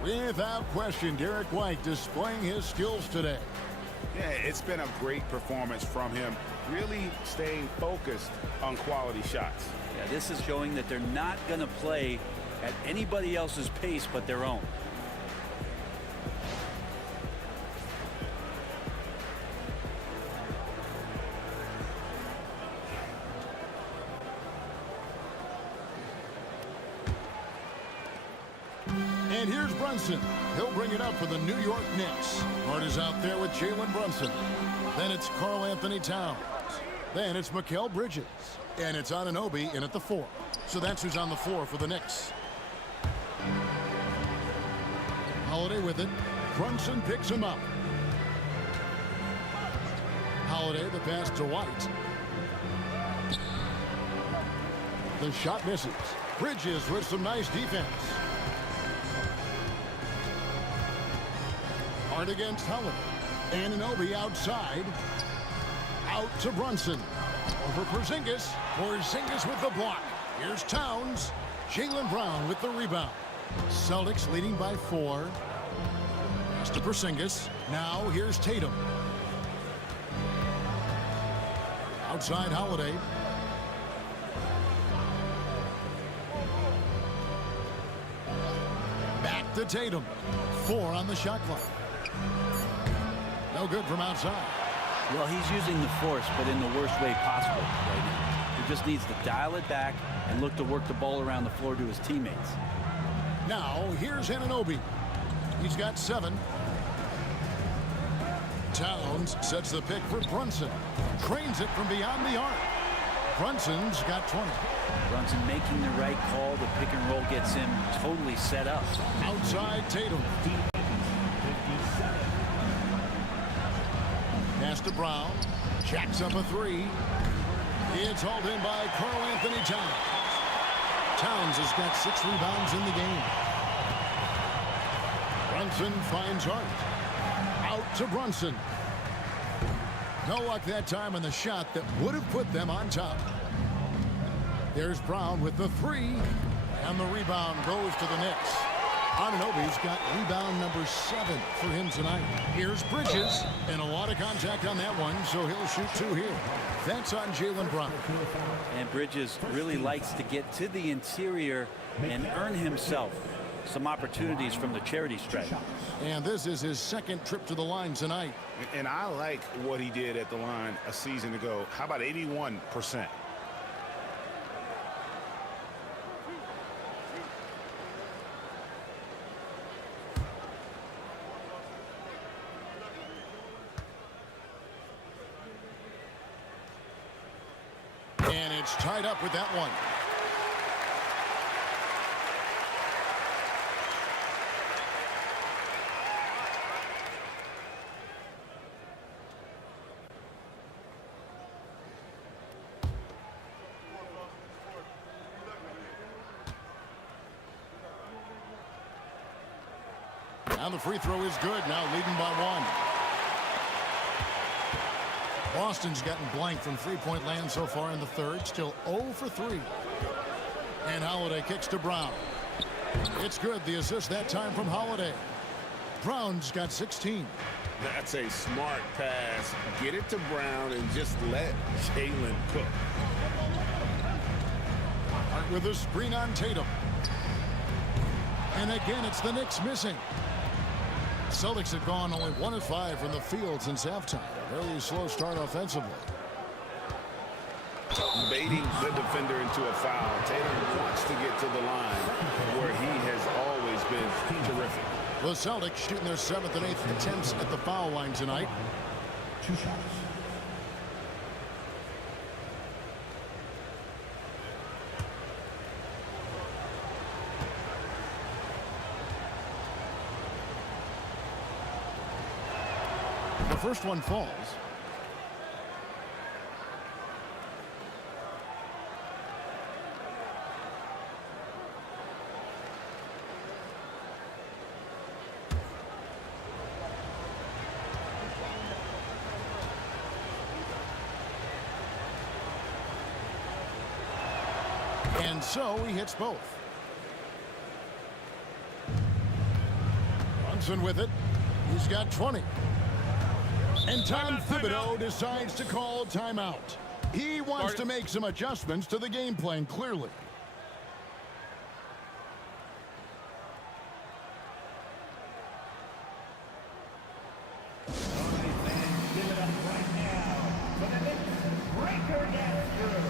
Without question, Derek White displaying his skills today. Yeah, it's been a great performance from him, really staying focused on quality shots. Yeah, this is showing that they're not going to play at anybody else's pace but their own. And here's Brunson. He'll bring it up for the New York Knicks. Hart is out there with Jalen Brunson. Then it's Karl Anthony Towns. Then it's Mikal Bridges. And it's Anunoby in at the 4. So that's who's on the floor for the Knicks. Holiday with it. Brunson picks him up. Holiday, the pass to White. The shot misses. Bridges with some nice defense. Hart against Holiday. Anunoby outside. Out to Brunson. Over Porzingis. Porzingis with the block. Here's Towns. Jaylen Brown with the rebound. Celtics leading by 4. Pass to Porzingis. Now here's Tatum. Outside Holiday. Back to Tatum. 4 on the shot clock. No good from outside. Well, he's using the force, but in the worst way possible right now. He just needs to dial it back and look to work the ball around the floor to his teammates. Now, here's Anunoby. He's got 7. Towns sets the pick for Brunson. Trains it from beyond the arc. Brunson's got 20. Brunson making the right call. The pick and roll gets him totally set up. Outside Tatum. Pass to Brown. Jacks up a 3. It's hauled in by Karl Anthony Towns. Towns has got 6 rebounds in the game. Brunson finds Hart. Out to Brunson. No luck that time on the shot that would have put them on top. There's Brown with the 3. And the rebound goes to the Knicks. Anunoby's got rebound number 7 for him tonight. Here's Bridges, and a lot of contact on that one, so he'll shoot 2 here. That's on Jaylen Brown. And Bridges really likes to get to the interior and earn himself some opportunities from the charity stripe. And this is his 2nd trip to the line tonight. And I like what he did at the line a season ago. How about 81%? And it's tied up with that one. Now the free throw is good. Now leading by 1. Boston's gotten blank from three-point land so far in the 3rd. Still 0 for 3. And Holiday kicks to Brown. It's good. The assist that time from Holiday. Brown's got 16. That's a smart pass. Get it to Brown and just let Jaylen cook. Hart with a screen on Tatum. And again, it's the Knicks missing. Celtics have gone only 1 of 5 from the field since halftime. Very slow start offensively. Baiting the defender into a foul. Tatum wants to get to the line where he has always been terrific. The Celtics shooting their 7th and 8th attempts at the foul line tonight. 2 shots. The first one falls. And so he hits both. Brunson with it. He's got 20. And Tom Thibodeau decides to call timeout. He wants to make some adjustments to the game plan, clearly. Fans, give it up right now for the Knicks breaker dancer.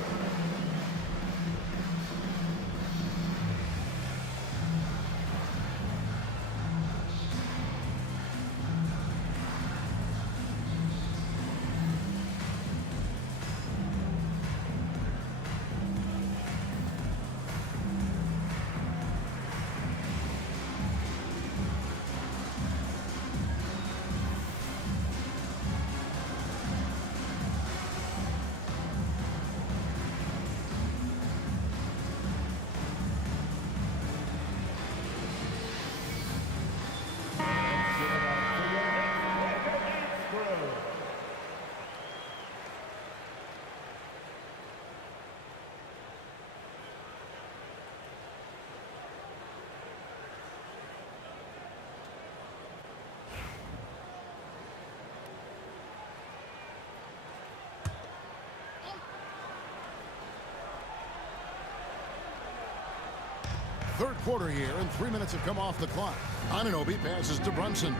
third quarter here, and 3 minutes have come off the clock. Anunoby passes to Brunson.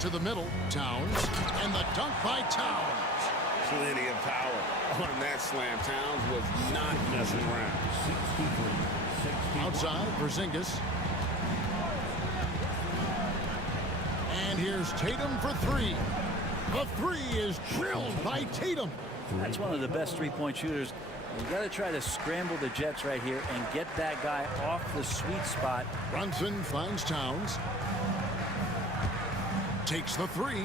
To the middle, Towns, and the dunk by Towns. Plenty of power on that slam. Towns was not messing around. Outside, Porzingis. And here's Tatum for three. The three is drilled by Tatum. That's one of the best three-point shooters. You got to try to scramble the Jets right here and get that guy off the sweet spot. Brunson finds Towns. Takes the three.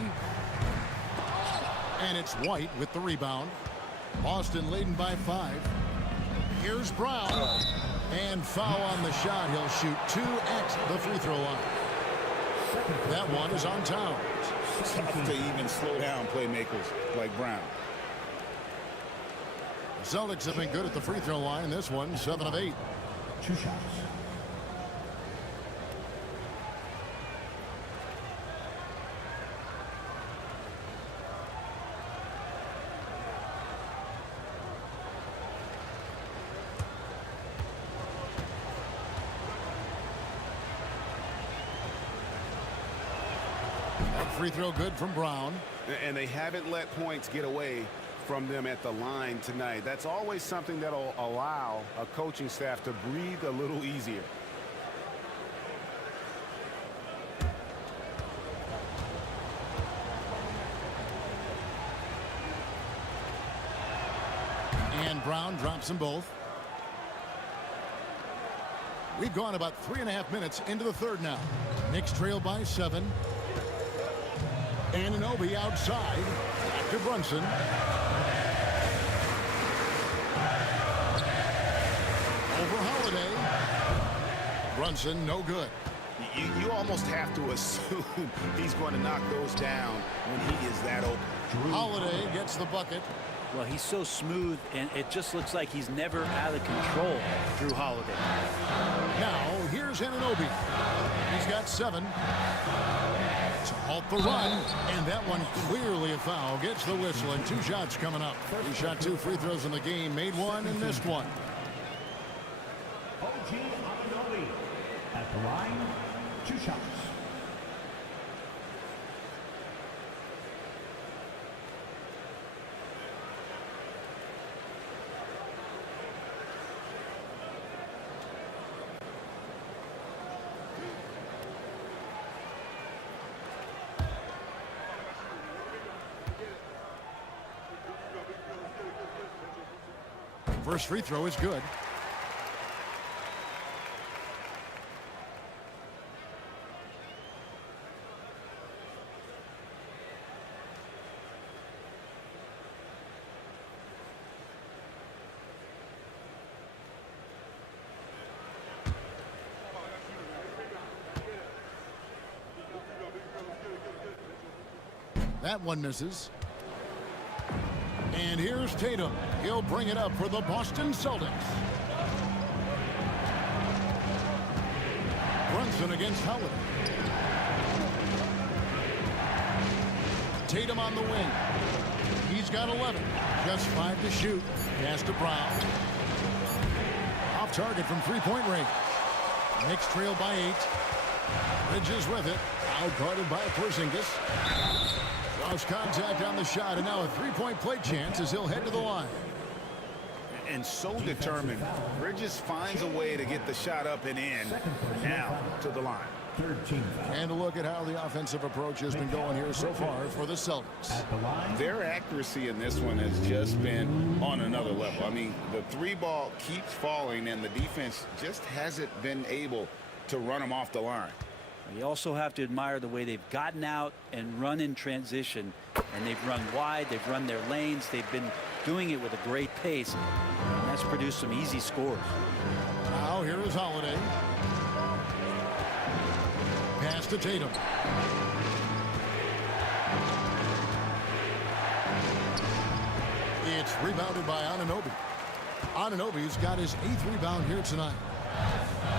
And it's White with the rebound. Boston leading by 5. Here's Brown. And foul on the shot. He'll shoot 2 at the free throw line. That one is on Towns. Tough to even slow down playmakers like Brown. The Celtics have been good at the free throw line. This one, 7 of 8. 2 shots. Free throw good from Brown. And they haven't let points get away from them at the line tonight. That's always something that'll allow a coaching staff to breathe a little easier. And Brown drops them both. We've gone about 3.5 minutes into the third now. Knicks trail by 7. Anunoby outside. Back to Brunson. Over Holiday. Brunson, no good. You almost have to assume he's going to knock those down when he is that open. Holiday gets the bucket. Well, he's so smooth, and it just looks like he's never out of control through Holiday. Now, here's Anunoby. He's got 7. To halt the run, and that one clearly a foul. Gets the whistle, and 2 shots coming up. He shot 2 free throws in the game, made 1 and missed 1. OG Anunoby at the line, 2 shots. First free throw is good. That one misses. And here's Tatum. He'll bring it up for the Boston Celtics. Brunson against Howard. Tatum on the wing. He's got 11. Just 5 to shoot. Pass to Brown. Off target from three-point range. Knicks trail by 8. Bridges with it. Out guarded by Porzingis. Lost contact on the shot, and now a three-point play chance as he'll head to the line. And so determined. Bridges finds a way to get the shot up and in. Now to the line. 13 foul. And a look at how the offensive approach has been going here so far for the Celtics. At the line, Their accuracy in this one has just been on another level. I mean, the 3-ball keeps falling, and the defense just hasn't been able to run them off the line. You also have to admire the way they've gotten out and run in transition, and they've run wide, they've run their lanes, they've been doing it with a great pace, and that's produced some easy scores. Now here is Holiday. Pass to Tatum. It's rebounded by Anunoby. Anunoby's got his 8th rebound here tonight.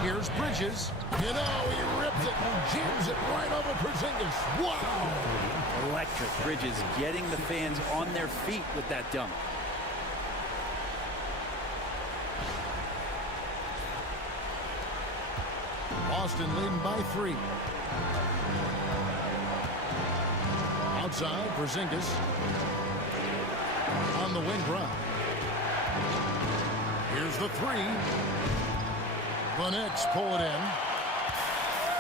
Here's Bridges. You know, he rips it and jams it right over Porzingis. Wow! Electric. Bridges getting the fans on their feet with that dunk. Boston leading by 3. Outside, Porzingis. On the wing, Brown. Here's the 3. The Knicks pull it in.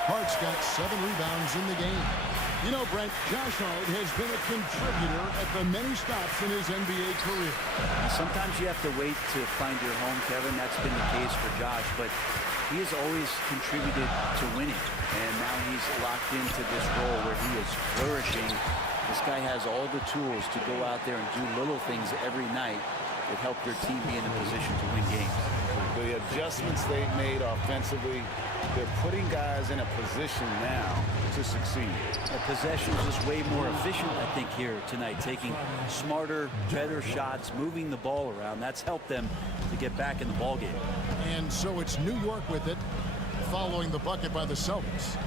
Hart's got 7 rebounds in the game. You know, Brent, Josh Hart has been a contributor at the many stops in his NBA career. Sometimes you have to wait to find your home, Kevin. That's been the case for Josh, but he has always contributed to winning, and now he's locked into this role where he is flourishing. This guy has all the tools to go out there and do little things every night that help their team be in a position to win games. The adjustments they've made offensively, they're putting guys in a position now to succeed. Possessions is way more efficient, I think, here tonight, taking smarter, better shots, moving the ball around. That's helped them to get back in the ballgame. And so it's New York with it, following the bucket by the Celtics.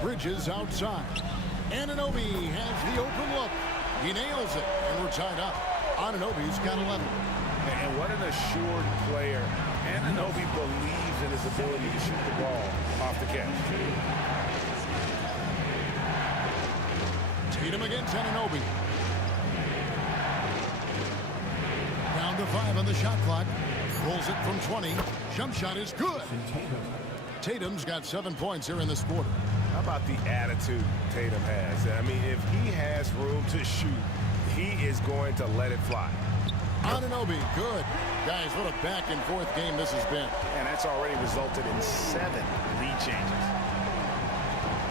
Bridges outside. Anunoby has the open look. He nails it, and we're tied up. Anunoby's got 11. And what an assured player. Anunoby believes in his ability to shoot the ball off the catch. Tatum against Anunoby. Down to 5 on the shot clock. Rolls it from 20. Jump shot is good. Tatum's got 7 points here in this quarter. How about the attitude Tatum has? I mean, if he has room to shoot, he is going to let it fly. Anunoby, good. Guys, what a back-and-forth game this has been. And that's already resulted in 7 lead changes.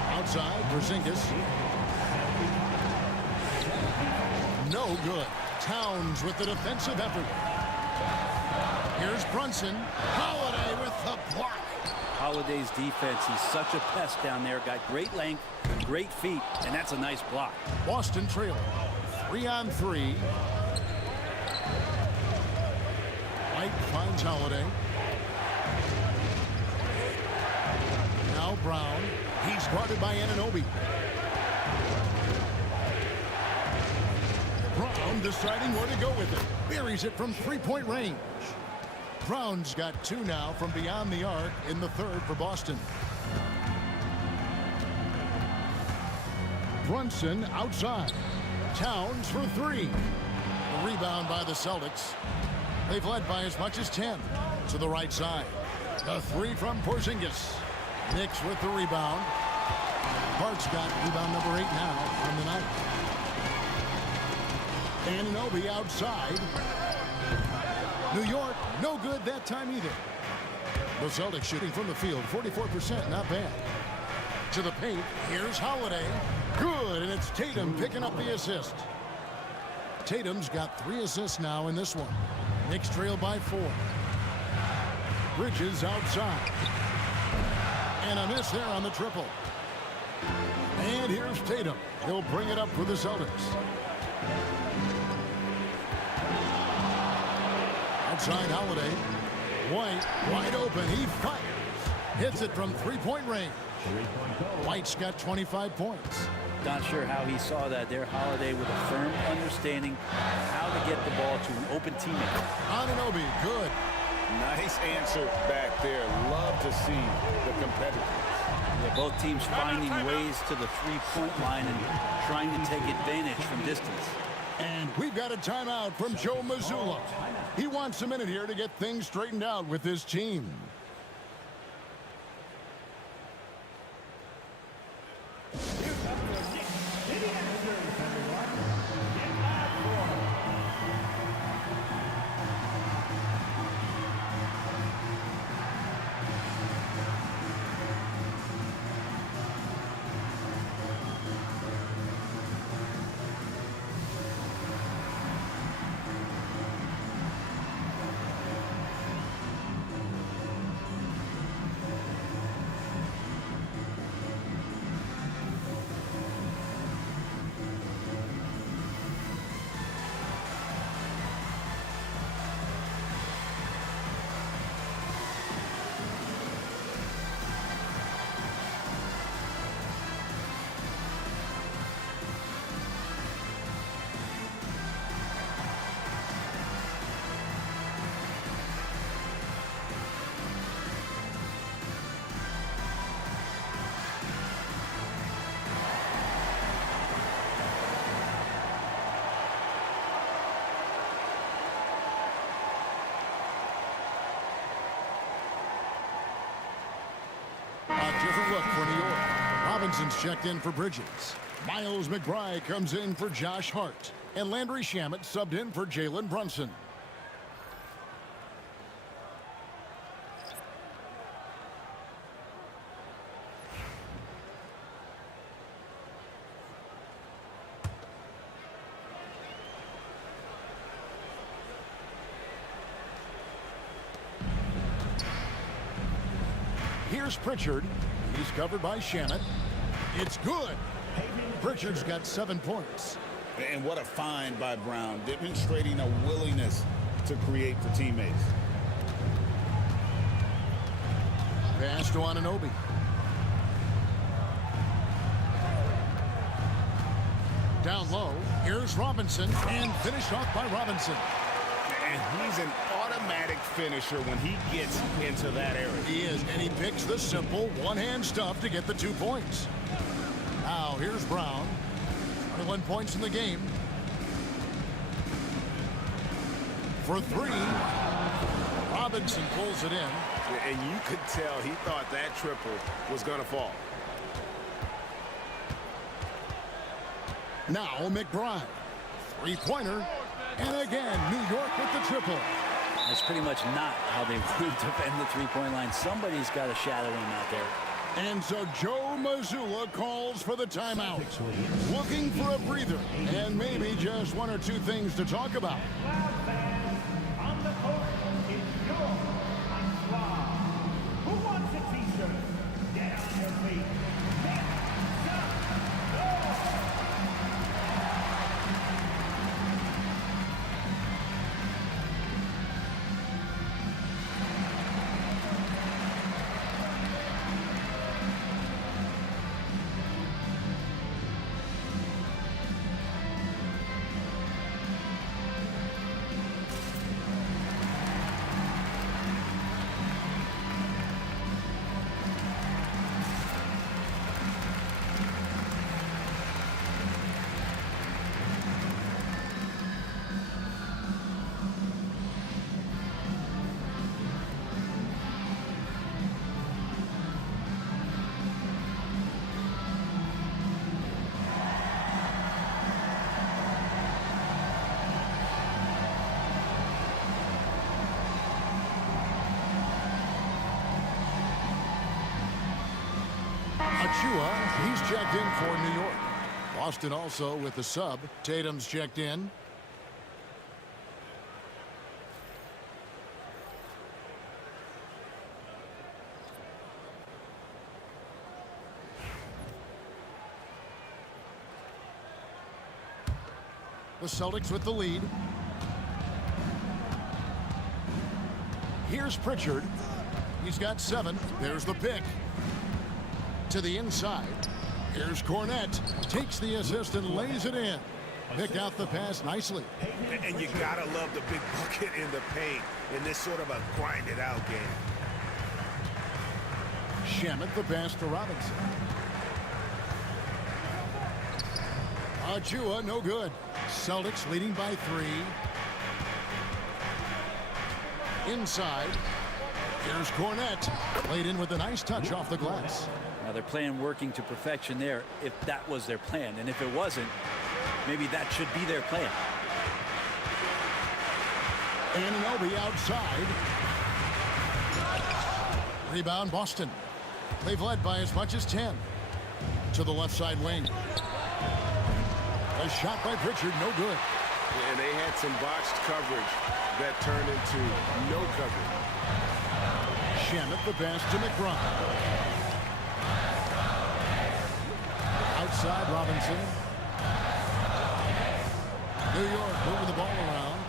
Outside, Porzingis. No good. Towns with the defensive effort. Here's Brunson. Holiday with the block. Holiday's defense, he's such a pest down there. Got great length, great feet, and that's a nice block. Boston trailing. 3-on-3. White finds Holiday. Now Brown. He's guarded by Anunoby. Brown deciding where to go with it. Buries it from 3-point range. Brown's got 2 now from beyond the arc in the 3rd for Boston. Brunson outside. Towns for 3. The rebound by the Celtics. They've led by as much as 10 to the right side. The 3 from Porzingis. Knicks with the rebound. Hart's got rebound number 8 now on the night. Anunoby outside. New York, no good that time either. The Celtics shooting from the field, 44%, not bad. To the paint, here's Holiday. Good, and it's Tatum picking up the assist. Tatum's got 3 assists now in this one. Knicks trail by 4. Bridges outside. And a miss there on the triple. And here's Tatum. He'll bring it up for the Celtics. Outside Holiday. White, wide open. He fires. Hits it from 3-point range. White's got 25 points. Not sure how he saw that there. Holiday with a firm understanding how to get the ball to an open teammate. Anunoby, good. Nice answer back there. Love to see the competitors. Yeah, both teams finding ways to the 3-point line and trying to take advantage from distance. And we've got a timeout from Joe Mazzulla. He wants a minute here to get things straightened out with his team. A different look for New York. Robinson's checked in for Bridges. Miles McBride comes in for Josh Hart. And Landry Shamet subbed in for Jalen Brunson. Here's Pritchard. He's covered by Shamet. It's good. Pritchard's got 7 points. And what a find by Brown, demonstrating a willingness to create for teammates. Pass to Anunoby. Down low, here's Robinson, and finished off by Robinson. And he's an automatic finisher when he gets into that area. He is, and he picks the simple one-hand stuff to get the 2 points. Now, here's Brown. 21 points in the game. For 3. Robinson pulls it in. And you could tell he thought that triple was going to fall. Now, McBride. 3-pointer. And again, New York with the triple. That's pretty much not how they would defend the three-point line. Somebody's got to shadow him out there. And so Joe Mazzulla calls for the timeout. Looking for a breather and maybe just 1 or 2 things to talk about. Loud fans, on the court is your Francois. Who wants a t-shirt? Get on your feet. Make some noise. Achua, he's checked in for New York. Boston also with the sub. Tatum's checked in. The Celtics with the lead. Here's Pritchard. He's got 7. There's the pick. To the inside. Here's Cornette. Takes the assist and lays it in. Picked out the pass nicely. And you got to love the big bucket in the paint in this sort of a grinded-out game. Shamet the pass to Robinson. Achua, no good. Celtics leading by 3. Inside. Here's Cornette. Played in with a nice touch off the glass. Now they're playing working to perfection there if that was their plan. And if it wasn't, maybe that should be their plan. Anunoby outside. Rebound Boston. They've led by as much as 10. To the left side wing. A shot by Pritchard, no good. And they had some botched coverage that turned into no coverage. Shamet the pass to McBride. Outside Robinson. New York moving the ball around.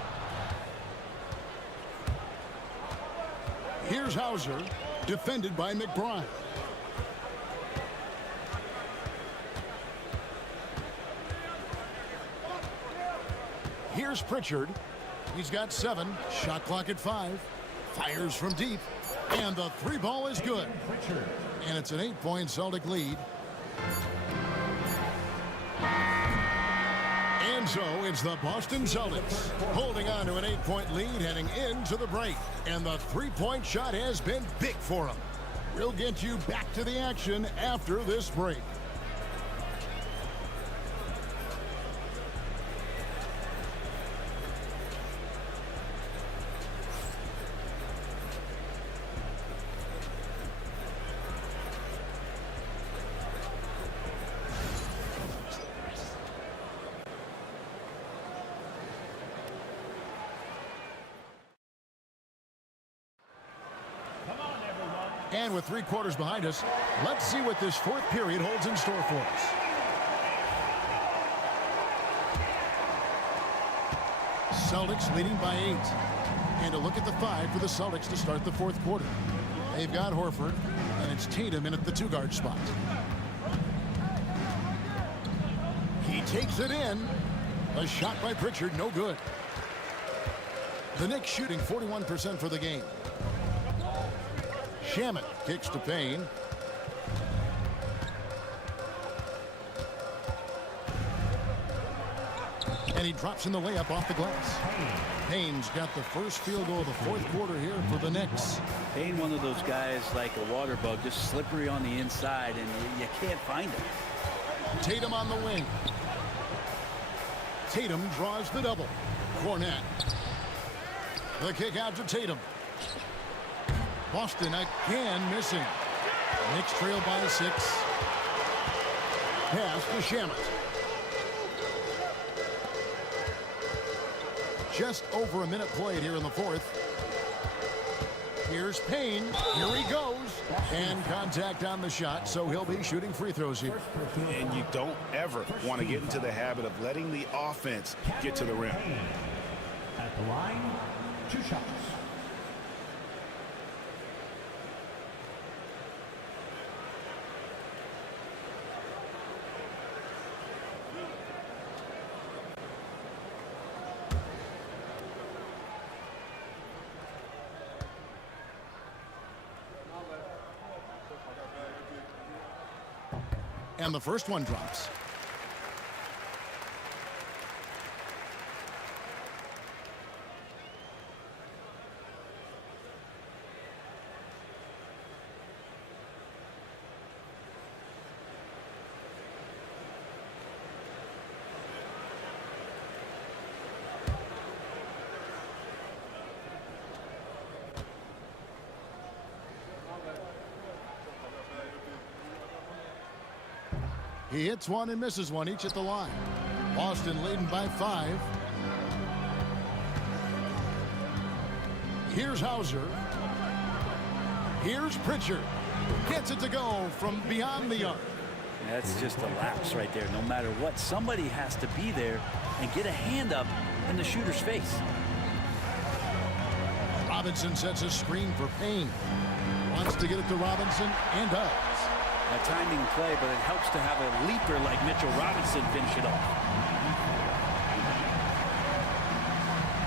Here's Hauser, defended by McBride. Here's Pritchard. He's got 7. Shot clock at 5. Fires from deep. And the 3 ball is good. And it's an 8-point Celtic lead. And so it's the Boston Celtics holding on to an 8-point lead heading into the break. And the 3-point shot has been big for them. We'll get you back to the action after this break. And with 3 quarters behind us, let's see what this 4th period holds in store for us. Celtics leading by 8. And a look at the 5 for the Celtics to start the 4th quarter. They've got Horford, and it's Tatum in at the 2-guard spot. He takes it in. A shot by Pritchard, no good. The Knicks shooting 41% for the game. Shamet kicks to Payne. And he drops in the layup off the glass. Payne's got the first field goal of the 4th quarter here for the Knicks. Payne, one of those guys like a water bug, just slippery on the inside, and you can't find him. Tatum on the wing. Tatum draws the double. Cornette. The kick out to Tatum. Boston again missing. Knicks trail by 6. Pass to Shamet. Just over a minute played here in the 4th. Here's Payne. Here he goes. And contact on the shot, so he'll be shooting free throws here. And you don't ever want to get into the habit of letting the offense get to the rim. At the line, 2 shots. And the first one drops. He hits one and misses one, each at the line. Boston leading by 5. Here's Hauser. Here's Pritchard. Gets it to go from beyond the arc. That's just a lapse right there. No matter what, somebody has to be there and get a hand up in the shooter's face. Robinson sets a screen for Payne. Wants to get it to Robinson and does. A timing play, but it helps to have a leaper like Mitchell Robinson finish it off.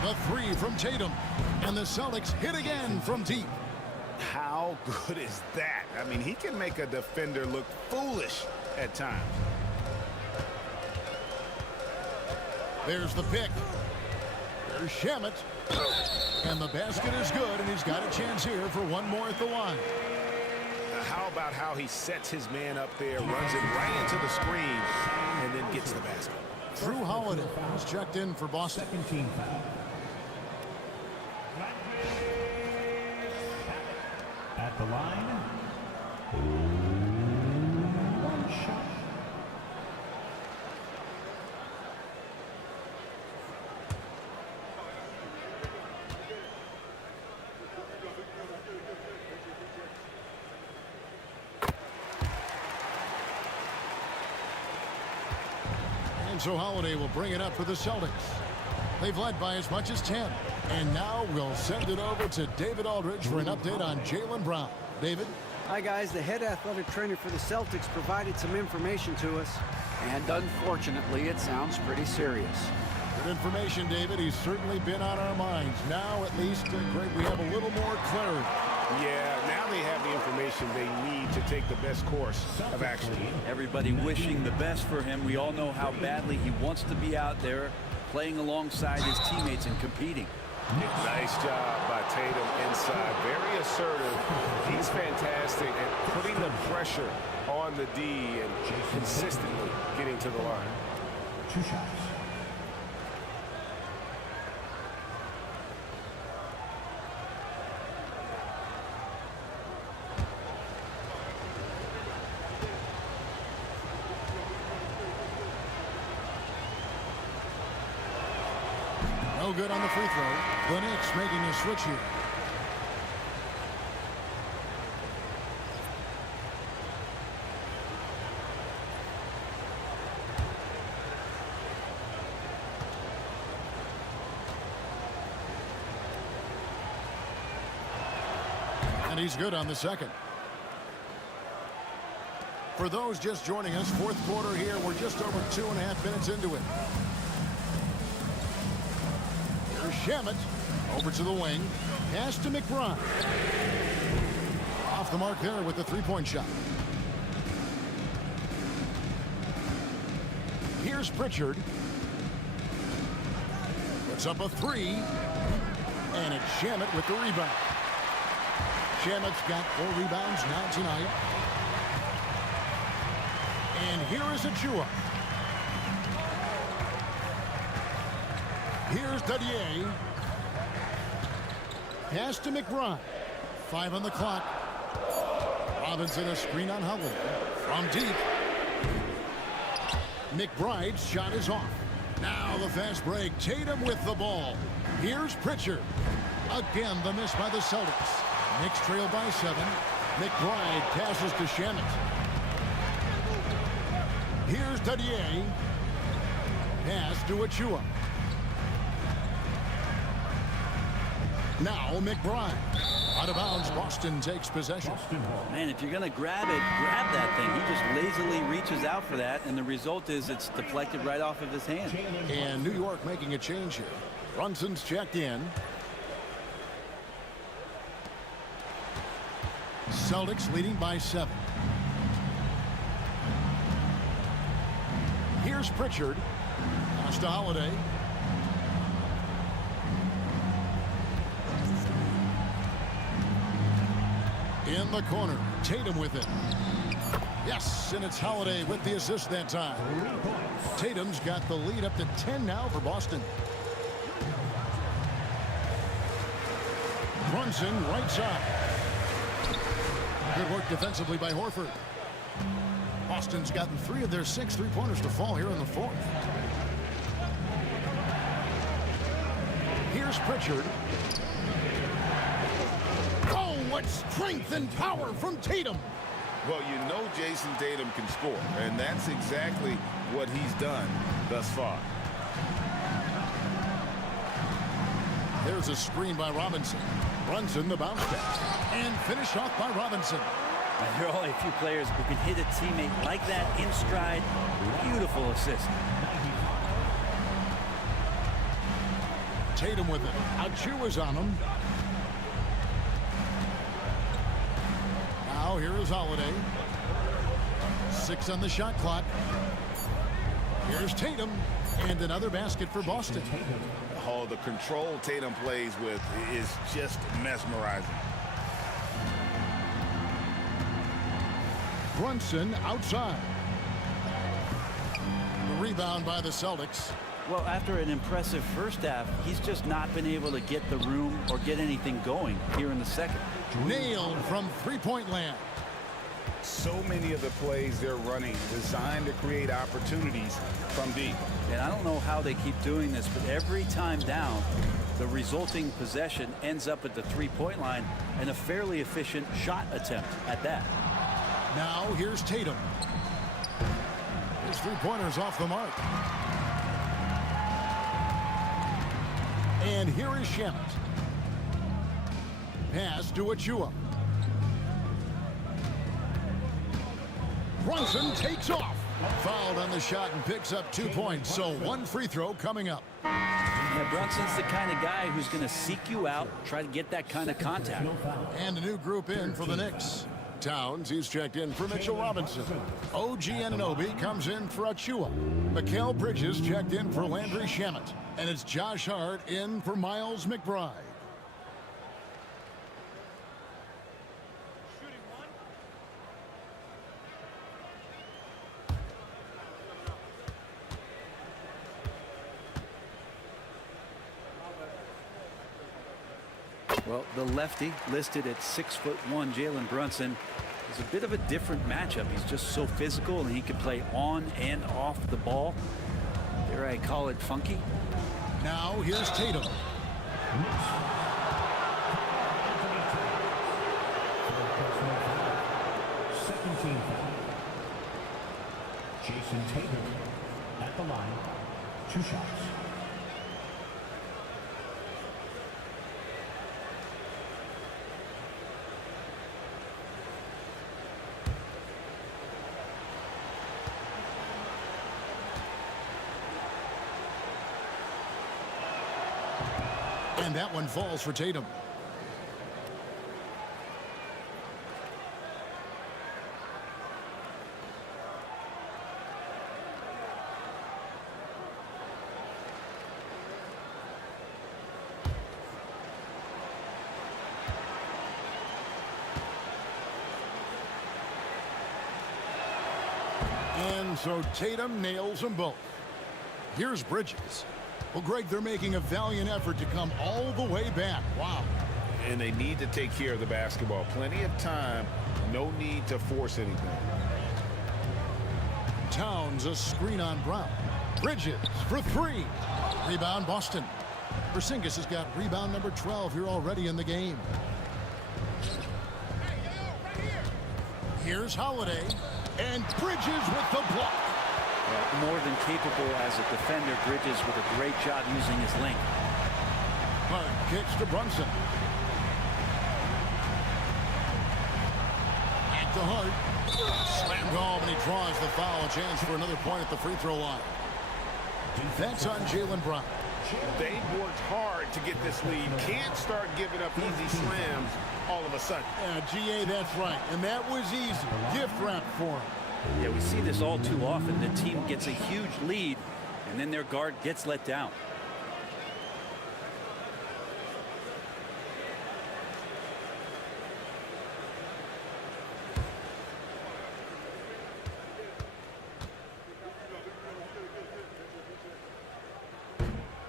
The 3 from Tatum. And the Celtics hit again from deep. How good is that? I mean, he can make a defender look foolish at times. There's the pick. There's Shamet. And the basket is good, and he's got a chance here for one more at the line. How about how he sets his man up there, runs it right into the screen, and then gets the basket. Drew Holiday is checked in for Boston. Second team foul. At the line, 1 shot. And so Holiday will bring it up for the Celtics. They've led by as much as 10. And now we'll send it over to David Aldridge for an update on Jaylen Brown. David? Hi, guys. The head athletic trainer for the Celtics provided some information to us. And unfortunately, it sounds pretty serious. Good information, David. He's certainly been on our minds. Now, at least, Greg, we have a little more clarity. Yeah, now they have the information they need to take the best course of action. Everybody wishing the best for him. We all know how badly he wants to be out there playing alongside his teammates and competing. Nice job by Tatum inside. Very assertive. He's fantastic at putting the pressure on the D and consistently getting to the line. 2 shots. No good on the free throw. The Knicks making a switch here. And he's good on the second. For those just joining us, fourth quarter here. We're just over 2.5 minutes into it. Shamet over to the wing. Pass to McBride. Off the mark there with the three-point shot. Here's Pritchard. Puts up a three. And it's Shamet with the rebound. Shamet's got 4 rebounds now tonight. And here is Achua. Here's Dadier. Pass to McBride. 5 on the clock. Robinson a screen on Howard. From deep. McBride's shot is off. Now the fast break. Tatum with the ball. Here's Pritchard. Again the miss by the Celtics. Knicks trail by 7. McBride passes to Shamet. Here's Dadier. Pass to Achua. Now McBride. Out of bounds. Boston takes possession. Man, if you're going to grab it, grab that thing. He just lazily reaches out for that, and the result is it's deflected right off of his hand. And New York making a change here. Brunson's checked in. Celtics leading by 7. Here's Pritchard. Pass to Holiday. In the corner. Tatum with it. Yes, and it's Holiday with the assist that time. Tatum's got the lead up to 10 now for Boston. Brunson right side. Good work defensively by Horford. Boston's gotten 3 of their 6 three-pointers to fall here in the fourth. Here's Pritchard. Oh, what strength and power from Tatum. Well, you know Jason Tatum can score, and that's exactly what he's done thus far. There's a screen by Robinson. Brunson the bounce pass. And finished off by Robinson. And there are only a few players who can hit a teammate like that in stride. Beautiful assist. Tatum with it. Achua's on him. Now here is Holiday. 6 on the shot clock. Here's Tatum. And another basket for Boston. Oh, the control Tatum plays with is just mesmerizing. Brunson outside. The rebound by the Celtics. Well, after an impressive first half, he's just not been able to get the room or get anything going here in the second. Nailed from three-point land. So many of the plays they're running designed to create opportunities from deep. And I don't know how they keep doing this, but every time down, the resulting possession ends up at the three-point line and a fairly efficient shot attempt at that. Now here's Tatum. His three-pointers off the mark. And here is Shamet. Pass to Achua. Brunson takes off. Fouled on the shot and picks up 2 points. So 1 free throw coming up. Yeah, Brunson's the kind of guy who's going to seek you out, try to get that kind of contact. And a new group in for the Knicks. Towns, he's checked in for Mitchell Robinson. OG Anunoby comes in for Achua. Mikal Bridges checked in for Landry Shamet. And it's Josh Hart in for Miles McBride. Well, the lefty listed at 6'1", Jalen Brunson, is a bit of a different matchup. He's just so physical, and he can play on and off the ball. Dare I call it funky? Now here's Tatum. Second team foul. Jason Tatum at the line. 2 shots. And that one falls for Tatum. And so Tatum nails them both. Here's Bridges. Well, Greg, they're making a valiant effort to come all the way back. Wow. And they need to take care of the basketball. Plenty of time. No need to force anything. Towns, a screen on Brown. Bridges for 3. Rebound, Boston. Porzingis has got rebound number 12 here already in the game. Here's Holiday. And Bridges with the block. More than capable as a defender, Bridges with a great job using his length. Hart kicks to Brunson. Back to Hart. Slammed home, and he draws the foul. A chance for another point at the free throw line. That's on Jaylen Brown. They worked hard to get this lead. Can't start giving up easy slams all of a sudden. Yeah, GA, that's right. And that was easy. Gift wrap for him. Yeah, we see this all too often. The team gets a huge lead, and then their guard gets let down.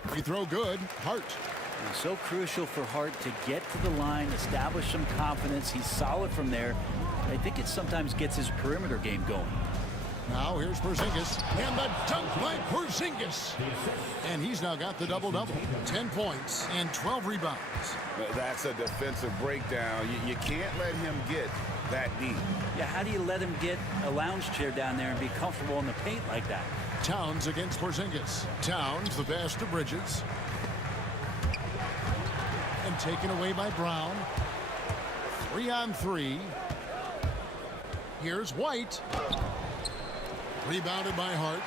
Free throw good. Hart. And so crucial for Hart to get to the line, establish some confidence. He's solid from there. I think it sometimes gets his perimeter game going. Now here's Porzingis. And the dunk by Porzingis. And he's now got the double-double. 10 points and 12 rebounds. That's a defensive breakdown. You can't let him get that deep. Yeah, how do you let him get a lounge chair down there and be comfortable in the paint like that? Towns against Porzingis. Towns, the pass to Bridges. And taken away by Brown. 3-on-3. Here's White. Rebounded by Hart.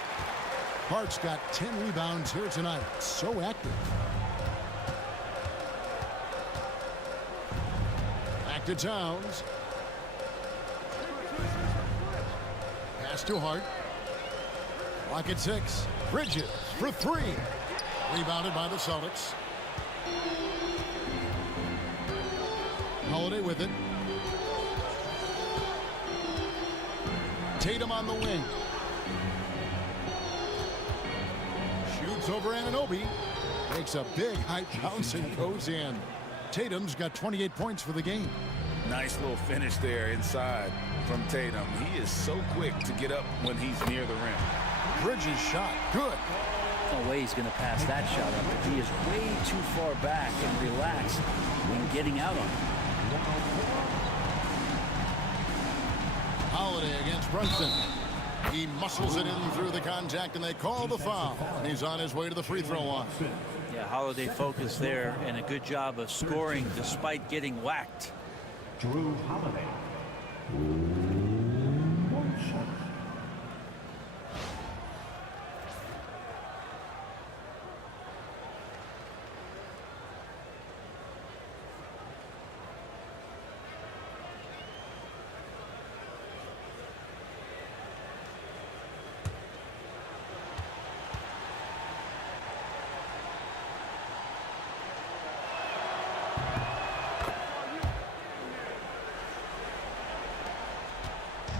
Hart's got 10 rebounds here tonight. So active. Back to Towns. Pass to Hart. Clock at 6. Bridges for 3. Rebounded by the Celtics. Holiday with it. Tatum on the wing. Shoots over Anunoby. Makes a big high bounce and goes in. Tatum's got 28 points for the game. Nice little finish there inside from Tatum. He is so quick to get up when he's near the rim. Bridges shot. Good. No way he's going to pass that shot up. But he is way too far back and relaxed when getting out on it. Holiday against Brunson. He muscles it in through the contact, and they call the foul. And he's on his way to the free throw line. Yeah, Holiday focused there, and a good job of scoring despite getting whacked. Drew Holiday. 1 shot.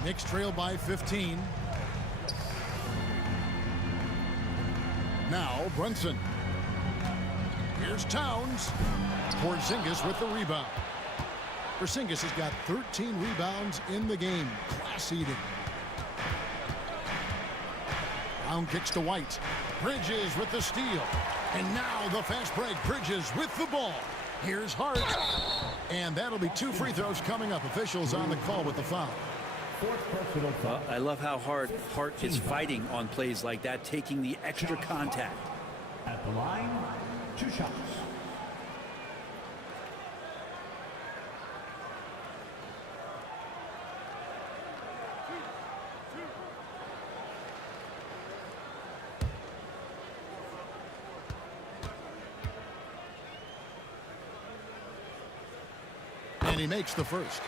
Knicks trail by 15. Now Brunson. Here's Towns. Porzingis with the rebound. Porzingis has got 13 rebounds in the game. Class eating. Brown kicks to White. Bridges with the steal. And now the fast break. Bridges with the ball. Here's Hart. And that'll be 2 free throws coming up. Officials on the call with the foul. Well, I love how hard Hart is fighting on plays like that, taking the extra contact. At the line, 2 shots. And he makes the first.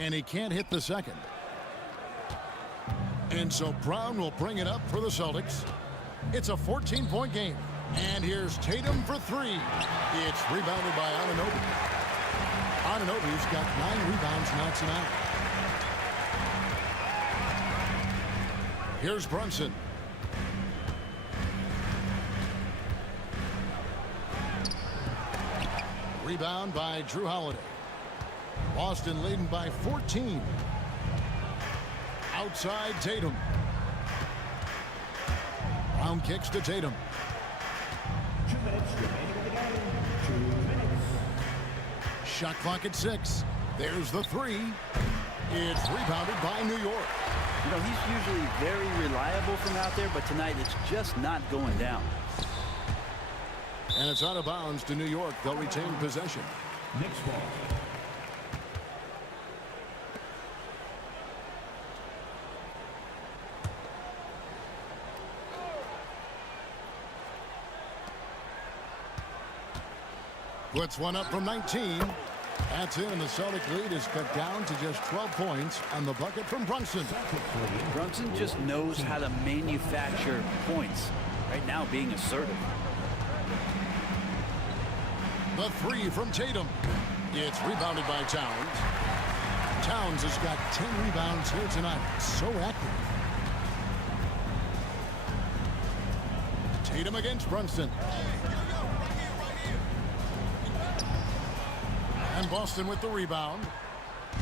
And he can't hit the second. And so Brown will bring it up for the Celtics. It's a 14-point game. And here's Tatum for 3. It's rebounded by Anunoby. Anunoby's got 9 rebounds now tonight. Here's Brunson. Rebound by Drew Holiday. Boston leading by 14. Outside Tatum. Brown kicks to Tatum. 2 minutes remaining in the game. 2 minutes. Shot clock at 6. There's the 3. It's rebounded by New York. You know, he's usually very reliable from out there, but tonight it's just not going down. And it's out of bounds to New York. They'll retain possession. Knicks ball. Puts one up from 19. That's in, and the Celtic lead is cut down to just 12 points on the bucket from Brunson. Brunson just knows how to manufacture points. Right now being assertive. The 3 from Tatum. It's rebounded by Towns. Towns has got 10 rebounds here tonight. So active. Tatum against Brunson. And Boston with the rebound.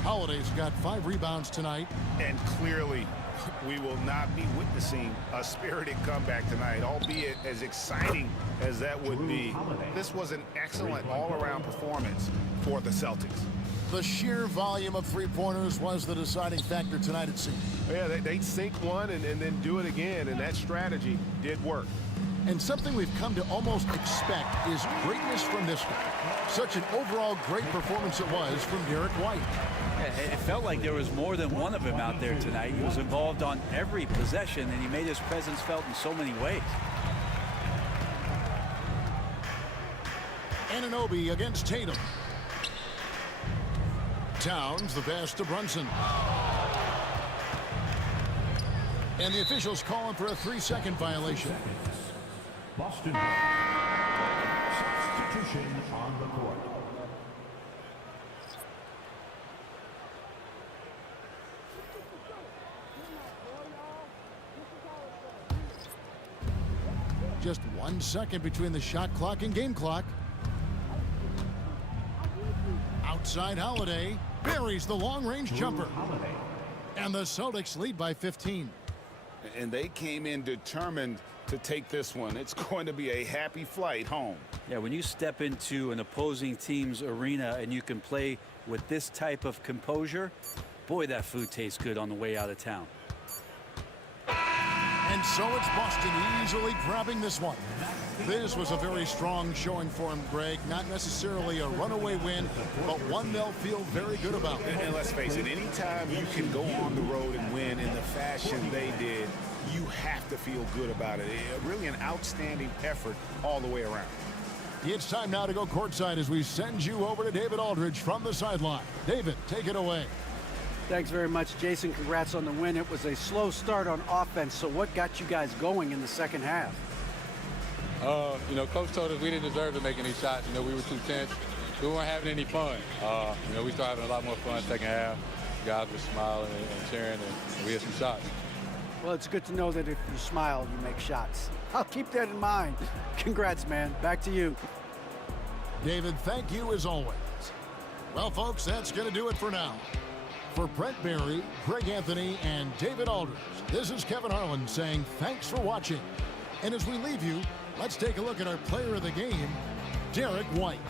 Holiday's got 5 rebounds tonight. And clearly, we will not be witnessing a spirited comeback tonight, albeit as exciting as that would be. This was an excellent all-around performance for the Celtics. The sheer volume of three-pointers was the deciding factor tonight, it seemed. Yeah, they'd sink one and then do it again, and that strategy did work. And something we've come to almost expect is greatness from this guy. Such an overall great performance it was from Derek White. Yeah, it felt like there was more than one of him out there tonight. He was involved on every possession, and he made his presence felt in so many ways. Anunoby against Tatum. Towns, the pass to Brunson. And the officials calling for a 3-second violation. Boston. Substitution on the court. Just 1 second between the shot clock and game clock. Outside Holiday buries the long-range jumper. And the Celtics lead by 15. And they came in determined to take this one. It's going to be a happy flight home. Yeah, when you step into an opposing team's arena and you can play with this type of composure, boy, that food tastes good on the way out of town. And so it's Boston easily grabbing this one. This was a very strong showing for him, Greg. Not necessarily a runaway win, but one they'll feel very good about. And let's face it, anytime you can go on the road and win in the fashion they did, you have to feel good about it. Really an outstanding effort all the way around. It's time now to go courtside as we send you over to David Aldridge from the sideline. David, take it away. Thanks very much, Jason. Congrats on the win. It was a slow start on offense, so what got you guys going in the second half? You know, Coach told us we didn't deserve to make any shots. You know, we were too tense. We weren't having any fun. You know, we started having a lot more fun second half. Guys were smiling and cheering, and we had some shots. Well, it's good to know that if you smile, you make shots. I'll keep that in mind. Congrats, man. Back to you. David, thank you as always. Well, folks, that's going to do it for now. For Brent Barry, Greg Anthony, and David Aldridge, this is Kevin Harlan saying thanks for watching. And as we leave you, let's take a look at our player of the game, Derek White.